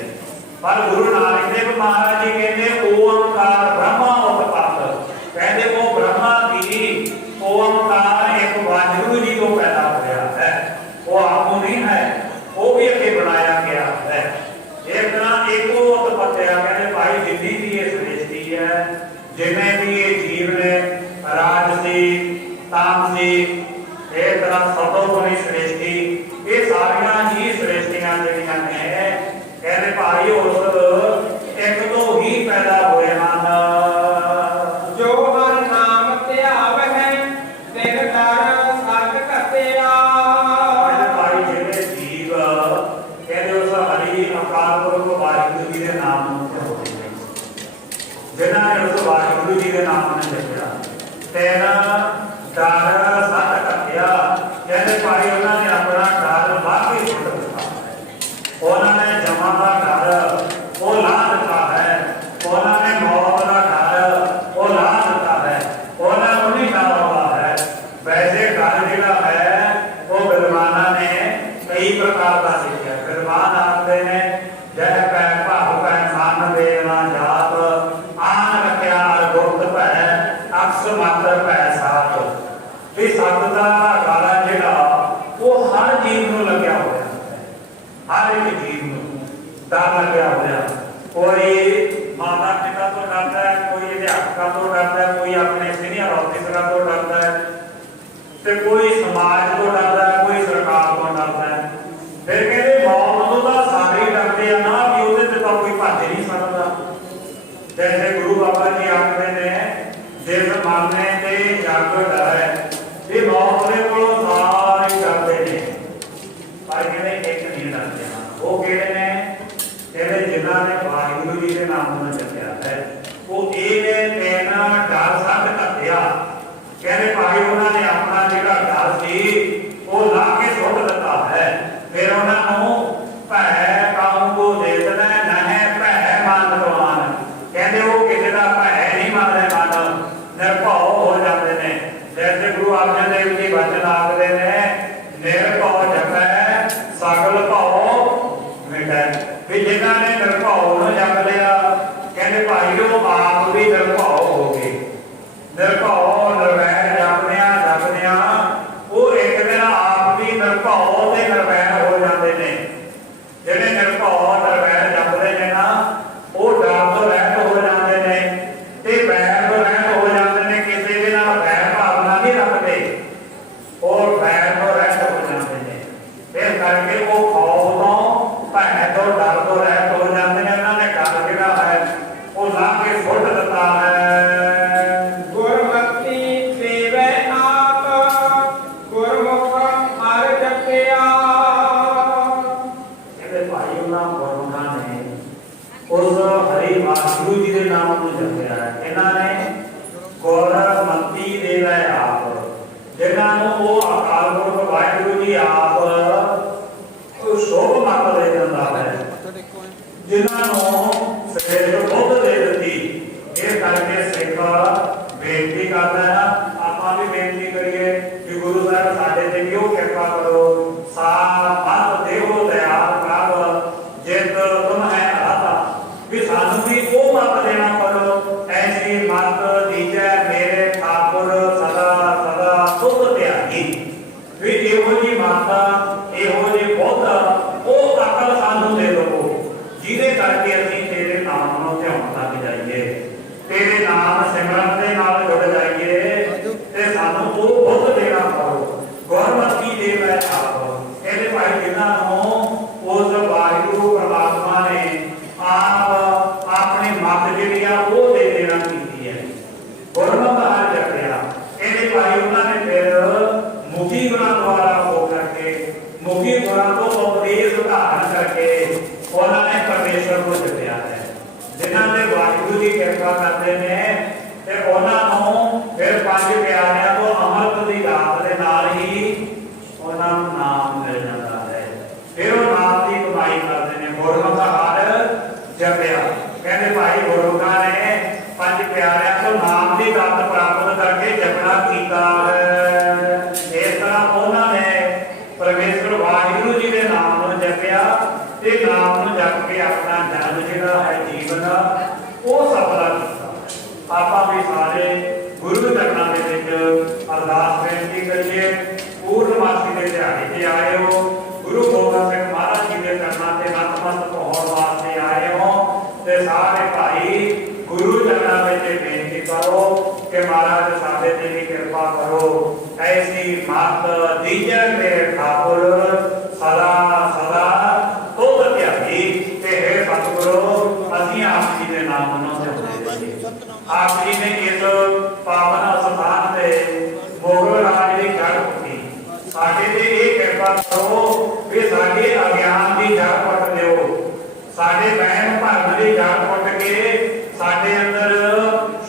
पर गुरु नानक देव महाराज जी कहते ओंकार ब्रह्मा उत्पत्त कहते वो ब्रह्मा की ओंकार एक वाहिगुरु जी को पैदा होया है वो आपको नहीं है वो भी अगे बनाया गया है। एक तरह एको उत्पत्तिया कहते भाई जितनी भी ये सृष्टि है जिन्हें भी ये जीव ने राजसी तामसी एक तरह सतोगुणी सृष्टि ये सारियां ही सृष्टियां ਜਿਹੜੀਆਂ ਨੇ कहते भाई उस एक तो ही पैदा हुए हैं जो हर नाम ध्याव है तिन डर सर्ग कतिया भाई जेड़े जीव कहते उस हरि अकाल पुरख वाहिगुरु जी के नाम जिन्होंने उस वाहिगुरु जी के नाम ने लिखा तेन डर सत कतिया कहते भाई उन्होंने अपना डर बाकी सुट दिता उन्होंने जमा का डर वो ला दिता है उन्होंने मौत का डर वो ला दिता है उन्होंने उन्हीं डाला हुआ है। वैसे डर जिला है वो विद्वाना ने कई प्रकार का सीखा। विद्वान आते हैं जह पै भाव पै मन देना जात आन रखिया गुप्त पै अक्स मात्र पै सात जैसे गुरु बाबा जी आखते ने जिस मरने ते जग डरै ये मौत दे कोलों सारे डरदे ने पर कहते एक नहीं डरते हैं वो कहते ने कहते जिन्हां ने वाहिगुरू जी के नाम ਨੂੰ ਜਪਿਆ है वो ये तेना डर सब घटिया कहते भाई उन्होंने अपना जिहड़ा डर सी वो ला के सुट दिता है फिर उन्होंने भै काहू को दे देना नह भै मन दवान कहते वो किसी का भै नहीं मनते मन निर्भव हो जाते हैं जैसे गुरु अर्जन देव जी वचन आखते हैं निर्भव जपै सगल भव मिटै भी जिन्हों ने निर्भव न जप लिया कहते भाई वो आप भी निर्भव हो गए निर्भव निर्वैर जपनिया वो एक दिन आप भी निर्भव ते निर्वैर हो जाते हैं जिहड़े निर्भव निर्वैर जपते हैं ना वो डर तो रहित हो जाते हैं ते वैर तो रहित हो जाते हैं किसी के नाल वैर भावना नहीं रखते और वैर तो रहित हो जाते हैं इस करके वो खौफ तो भै तो डर तो रहित हो जाते हैं उन्होंने डर जिहड़ा है वो ला के सुट दिता है गुरमति सेवै आप गुरमुख हर जपिया कहते भाई उन्होंने गुरमुखा ने उस हरि वाहिगुरू जी के नाम को जपिया है इन्होंने गुरमति देवै आप जिन्होंने वो अकाल पुरख वाहिगुरू जी आप शुभ मत दे दिंदा है जिन्होंने श्रेष्ठ बुद्ध दे दी इस करके सिख बेनती करता है आप भी बेनती करिए कि गुरु साहब साडे ते क्यों कृपा करो सा मत देवो दयाल प्रभ जित तुम है अराता भी सानू भी वो मत देना करो ऐसी मत दीजै मेरे ठाकुर सदा सदा तुत त्यागी भी एहो जी माता एहो जी बुद्ध वो अकल सानू दे दो जिहदे करके असीं तेरे नाम ਨੂੰ ਧਿਆਨ ਤੱਕ ਜਾਈਏ तेरे नाम सिमरन ਦੇ ਨਾਲ ਜੁੜ ਜਾਈਏ ਤੇ ਸਾਨੂੰ ਉਹ ਬੁੱਧ ਦੇਣਾ ਪਾਓ ਗੁਰਮਤਿ ਦੇਵੈ ਆਪ ਇਹਦੇ ਭਾਈ ਜਿਨ੍ਹਾਂ ਨੂੰ ਉਸ ਵਾਹਿਗੁਰੂ ਪਰਮਾਤਮਾ ਨੇ ਆਪ ਆਪਣੀ ਮੱਤ ਜਿਹੜੀ ਆ ਉਹ ਦੇ ਦੇਣਾ ਕੀਤੀ ਹੈ ਗੁਰਮਤਿ ਹਰ ਜਪਿਆ ਇਹਦੇ ਭਾਈ ਉਹਨਾਂ ਨੇ ਫਿਰ ਮੁਖੀ ਗੁਰਾਂ ਦੁਆਰਾ ਹੋ ਕਰਕੇ ਮੁਖੀ ਗੁਰਾਂ ਤੋਂ ਉਪਦੇਸ਼ ਉਦਾਹਰਨ ਕਰਕੇ ਉਹਨਾਂ ਨੇ ਪਰਮੇਸ਼ਰ ਨੂੰ ਜਪਿਆ ਹੈ जिन्हां ने वाहिगुरू जी कृपा करते हैं ते उन्हां नूं फिर पंज प्यारिਆਂ ਤੋਂ अमृत ਦੀ दात ਦੇ ਨਾਲ ਹੀ ਉਹਨਾਂ ਨੂੰ ਨਾਮ ਮਿਲ ਜਾਂਦਾ ਹੈ ਫਿਰ ਉਹ ਨਾਮ ਦੀ ਕਮਾਈ ਕਰਦੇ ਨੇ ਗੁਰਮੁਖ ਹਰ ਜਪਿਆ ਕਹਿੰਦੇ ਭਾਈ ਗੁਰਮੁਖਾਂ ਨੇ ਪੰਜ ਪਿਆਰਿਆਂ ਤੋਂ ਨਾਮ ਦੀ ਦਾਤ ਪ੍ਰਾਪਤ ਕਰਕੇ ਜਪਣਾ ਕੀਤਾ ਹੈ ਇਸ ਤਰ੍ਹਾਂ ਉਹਨਾਂ ਨੇ ਪਰਮੇਸ਼ਰ ਵਾਹਿਗੁਰੂ ਜੀ ਦੇ ਨਾਮ ਨੂੰ ਜਪਿਆ ਤੇ ਨਾਮ ਨੂੰ ਜਪ ਕੇ ਆਪਣਾ ਜਨਮ ਜਿਹੜਾ ਹੈ ਜੀਵਨ ਉਹ ਸਫਲਾ ਕੀਤਾ ਆਪਾਂ ਵੀ ਸਾਰੇ ਗੁਰੂ ਦੇ ਚਰਨਾਂ ਦੇ ਵਿੱਚ ਅਰਦਾਸ ਬੇਨਤੀ ਕਰੀਏ ਪੂਰਨਮਾਸੀ ਦੇ ਦਿਹਾੜੇ ਤੇ ਆਏ ਹੋ ਗੁਰੂ ਗੋਬਿੰਦ ਸਿੰਘ ਮਹਾਰਾਜ ਜੀ ਦੇ ਚਰਨਾਂ ਤੇ ਨਤਮਸਤਕ ਹੋਣ ਵਾਸਤੇ ਆਏ ਹੋ ਤੇ ਸਾਰੇ ਭਾਈ ਗੁਰੂ ਚਰਨਾਂ ਵਿੱਚ ਬੇਨਤੀ ਕਰੋ ਕਿ ਮਹਾਰਾਜ ਸਾਡੇ ਤੇ ਵੀ ਕਿਰਪਾ ਕਰੋ ਐਸੀ ਮਤ ਦੀਜੈ ਮੇਰੇ ਠਾकुर सदा सदा तुत त्यागी ते हे सतगुरु ਅਸੀਂ ਆਪ ਜੀ ਦੇ ਨਾਮ ਨੂੰ ਜਪਦੇ ਆਪ ਜੀ ਨੇ ਇਸ ਪਾਵਨ ਸਥਾਨ ਤੇ ਮੁਗਲ ਰਾਜ ਦੀ ਜੜ ਪੁੱਟੀ ਸਾਡੇ ਤੇ ਇਹ ਕਿਰਪਾ ਕਰੋ ਕਿ ਸਾਡੇ ਅਗਿਆਨ ਦੀ ਜੜ ਪੁੱਟ ਦਿਓ ਸਾਡੇ ਵਹਿਮ ਭਰਮ ਦੀ ਜੜ ਪੁੱਟ ਕੇ ਸਾਡੇ ਅੰਦਰ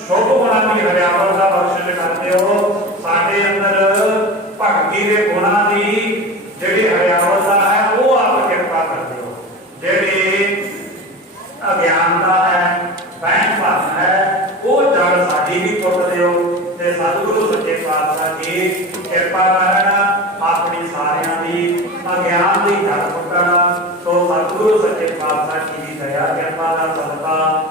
ਸ਼ੁਭ ਗੁਣਾਂ ਦੀ ਹਰਿਆਵਲ ਦਾ ਬਖਸ਼ਿਸ਼ ਕਰ ਦਿਓ ਸਾਡੇ ਅੰਦਰ ਭਗਤੀ ਦੇ ਗੁਣਾਂ ਦੀ ਜਿਹੜੀ ਹਰਿਆਵਲਤਾ ਹੈ ਉਹ ਆਪ ਕਿਰਪਾ ਕਰ ਦਿਓ ਜਿਹੜੀ ਅਗਿਆਨਤਾ ਹੈ ਵਹਿਮ ਭਰਮ ਹੈ ਉਹ ਜੜ ਸਾਡੀ ਵੀ ਪੁੱਟ ਦਿਓ ਤੇ ਸਤਿਗੁਰੂ ਸੱਚੇ ਪਾਤਸ਼ਾਹ ਜੀ ਕਿਰਪਾ ਕਰਨ ਆਪਣੀ ਸਾਰਿਆਂ ਦੀ ਅਗਿਆਨ ਦੀ ਜੜ ਪੁੱਟਣ ਸੋ ਸਤਿਗੁਰੂ ਸੱਚੇ ਪਾਤਸ਼ਾਹ ਜੀ ਦੀ ਦਇਆ ਕਿਰਪਾ ਦਾ ਸਦਕਾ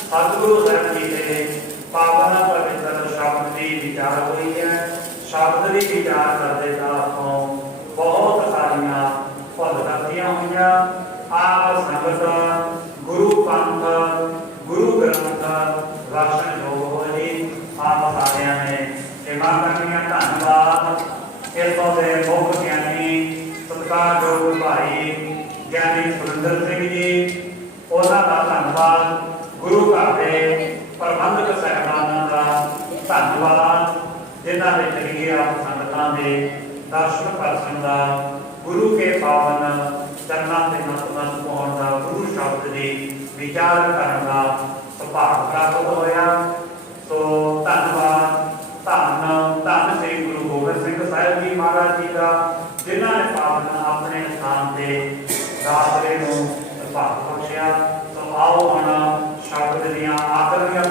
ਸਤਿਗੁਰੂ ਸਾਹਿਬ ਜੀ ਦੇ ਪਾਵਨ ਪਵਿੱਤਰ ਸ਼ਬਦ ਦੀ ਵਿਚਾਰ ਹੋਈ ਹੈ ਸ਼ਬਦ ਦੀ ਵਿਚਾਰ ਕਰਦੇ ਤਾਂ ਤੋਂ ਬਹੁਤ ਸਾਰੀਆਂ ਭੁੱਲ ਕਰਦੀਆਂ ਹੋਈਆਂ ਆਪ ਸੰਗਤ ਗੁਰੂ ਪੰਥ ਗੁਰੂ ਗ੍ਰੰਥ ਰਾਸ਼ਨ ਯੋਗ ਹੋਏ ਆਪ ਸਾਰਿਆਂ ਨੇ ਸੇਵਾ ਕਰਨੀਆਂ ਧੰਨਵਾਦ ਇਸ ਤੋਂ ਦੇ ਮੁੱਖ ਗਿਆਨੀ ਭਾਈ ਗਿਆਨੀ ਸੁਰਿੰਦਰ ਸਿੰਘ ਜੀ ਉਹਨਾਂ ਦਾ ਧੰਨਵਾਦ ਗੁਰੂ ਗੁਰੂ ਘਰ ਦੇ ਪ੍ਰਬੰਧਕ ਸਾਹਿਬਾਨਾਂ ਦਾ ਧੰਨਵਾਦ, ਜਿਨ੍ਹਾਂ ਦੇ ਜ਼ਰੀਏ ਆਪ ਸੰਗਤਾਂ ਦੇ ਦਰਸ਼ਨ ਪਰਸਨ ਦਾ, ਗੁਰੂ ਕੇ ਪਾਵਨ ਚਰਨਾਂ ਤੇ ਨਤਮਸਤਕ ਹੋਣ ਦਾ, ਗੁਰੂ ਸ਼ਬਦ ਦੀ ਵਿਚਾਰ ਕਰਨ ਦਾ ਸੁਭਾਗ ਪ੍ਰਾਪਤ ਹੋਇਆ। ਸੋ ਧੰਨਵਾਦ, ਧੰਨ ਧੰਨ ਸ੍ਰੀ ਗੁਰੂ ਗੋਬਿੰਦ ਸਿੰਘ ਸਾਹਿਬ ਜੀ ਮਹਾਰਾਜ ਜੀ ਦਾ, ਜਿਨ੍ਹਾਂ ਨੇ ਪਾਵਨ ਆਪਣੇ ਸਥਾਨ ਤੇ ਦਾਸਰੇ ਨੂੰ ਸੁਭਾਗ ਬਖਸ਼ਿਆ। ਸੋ ਆਓ ਹੁਣ ਸ਼ਬਦ ਦੀਆਂ ਆਖਰੀਆਂ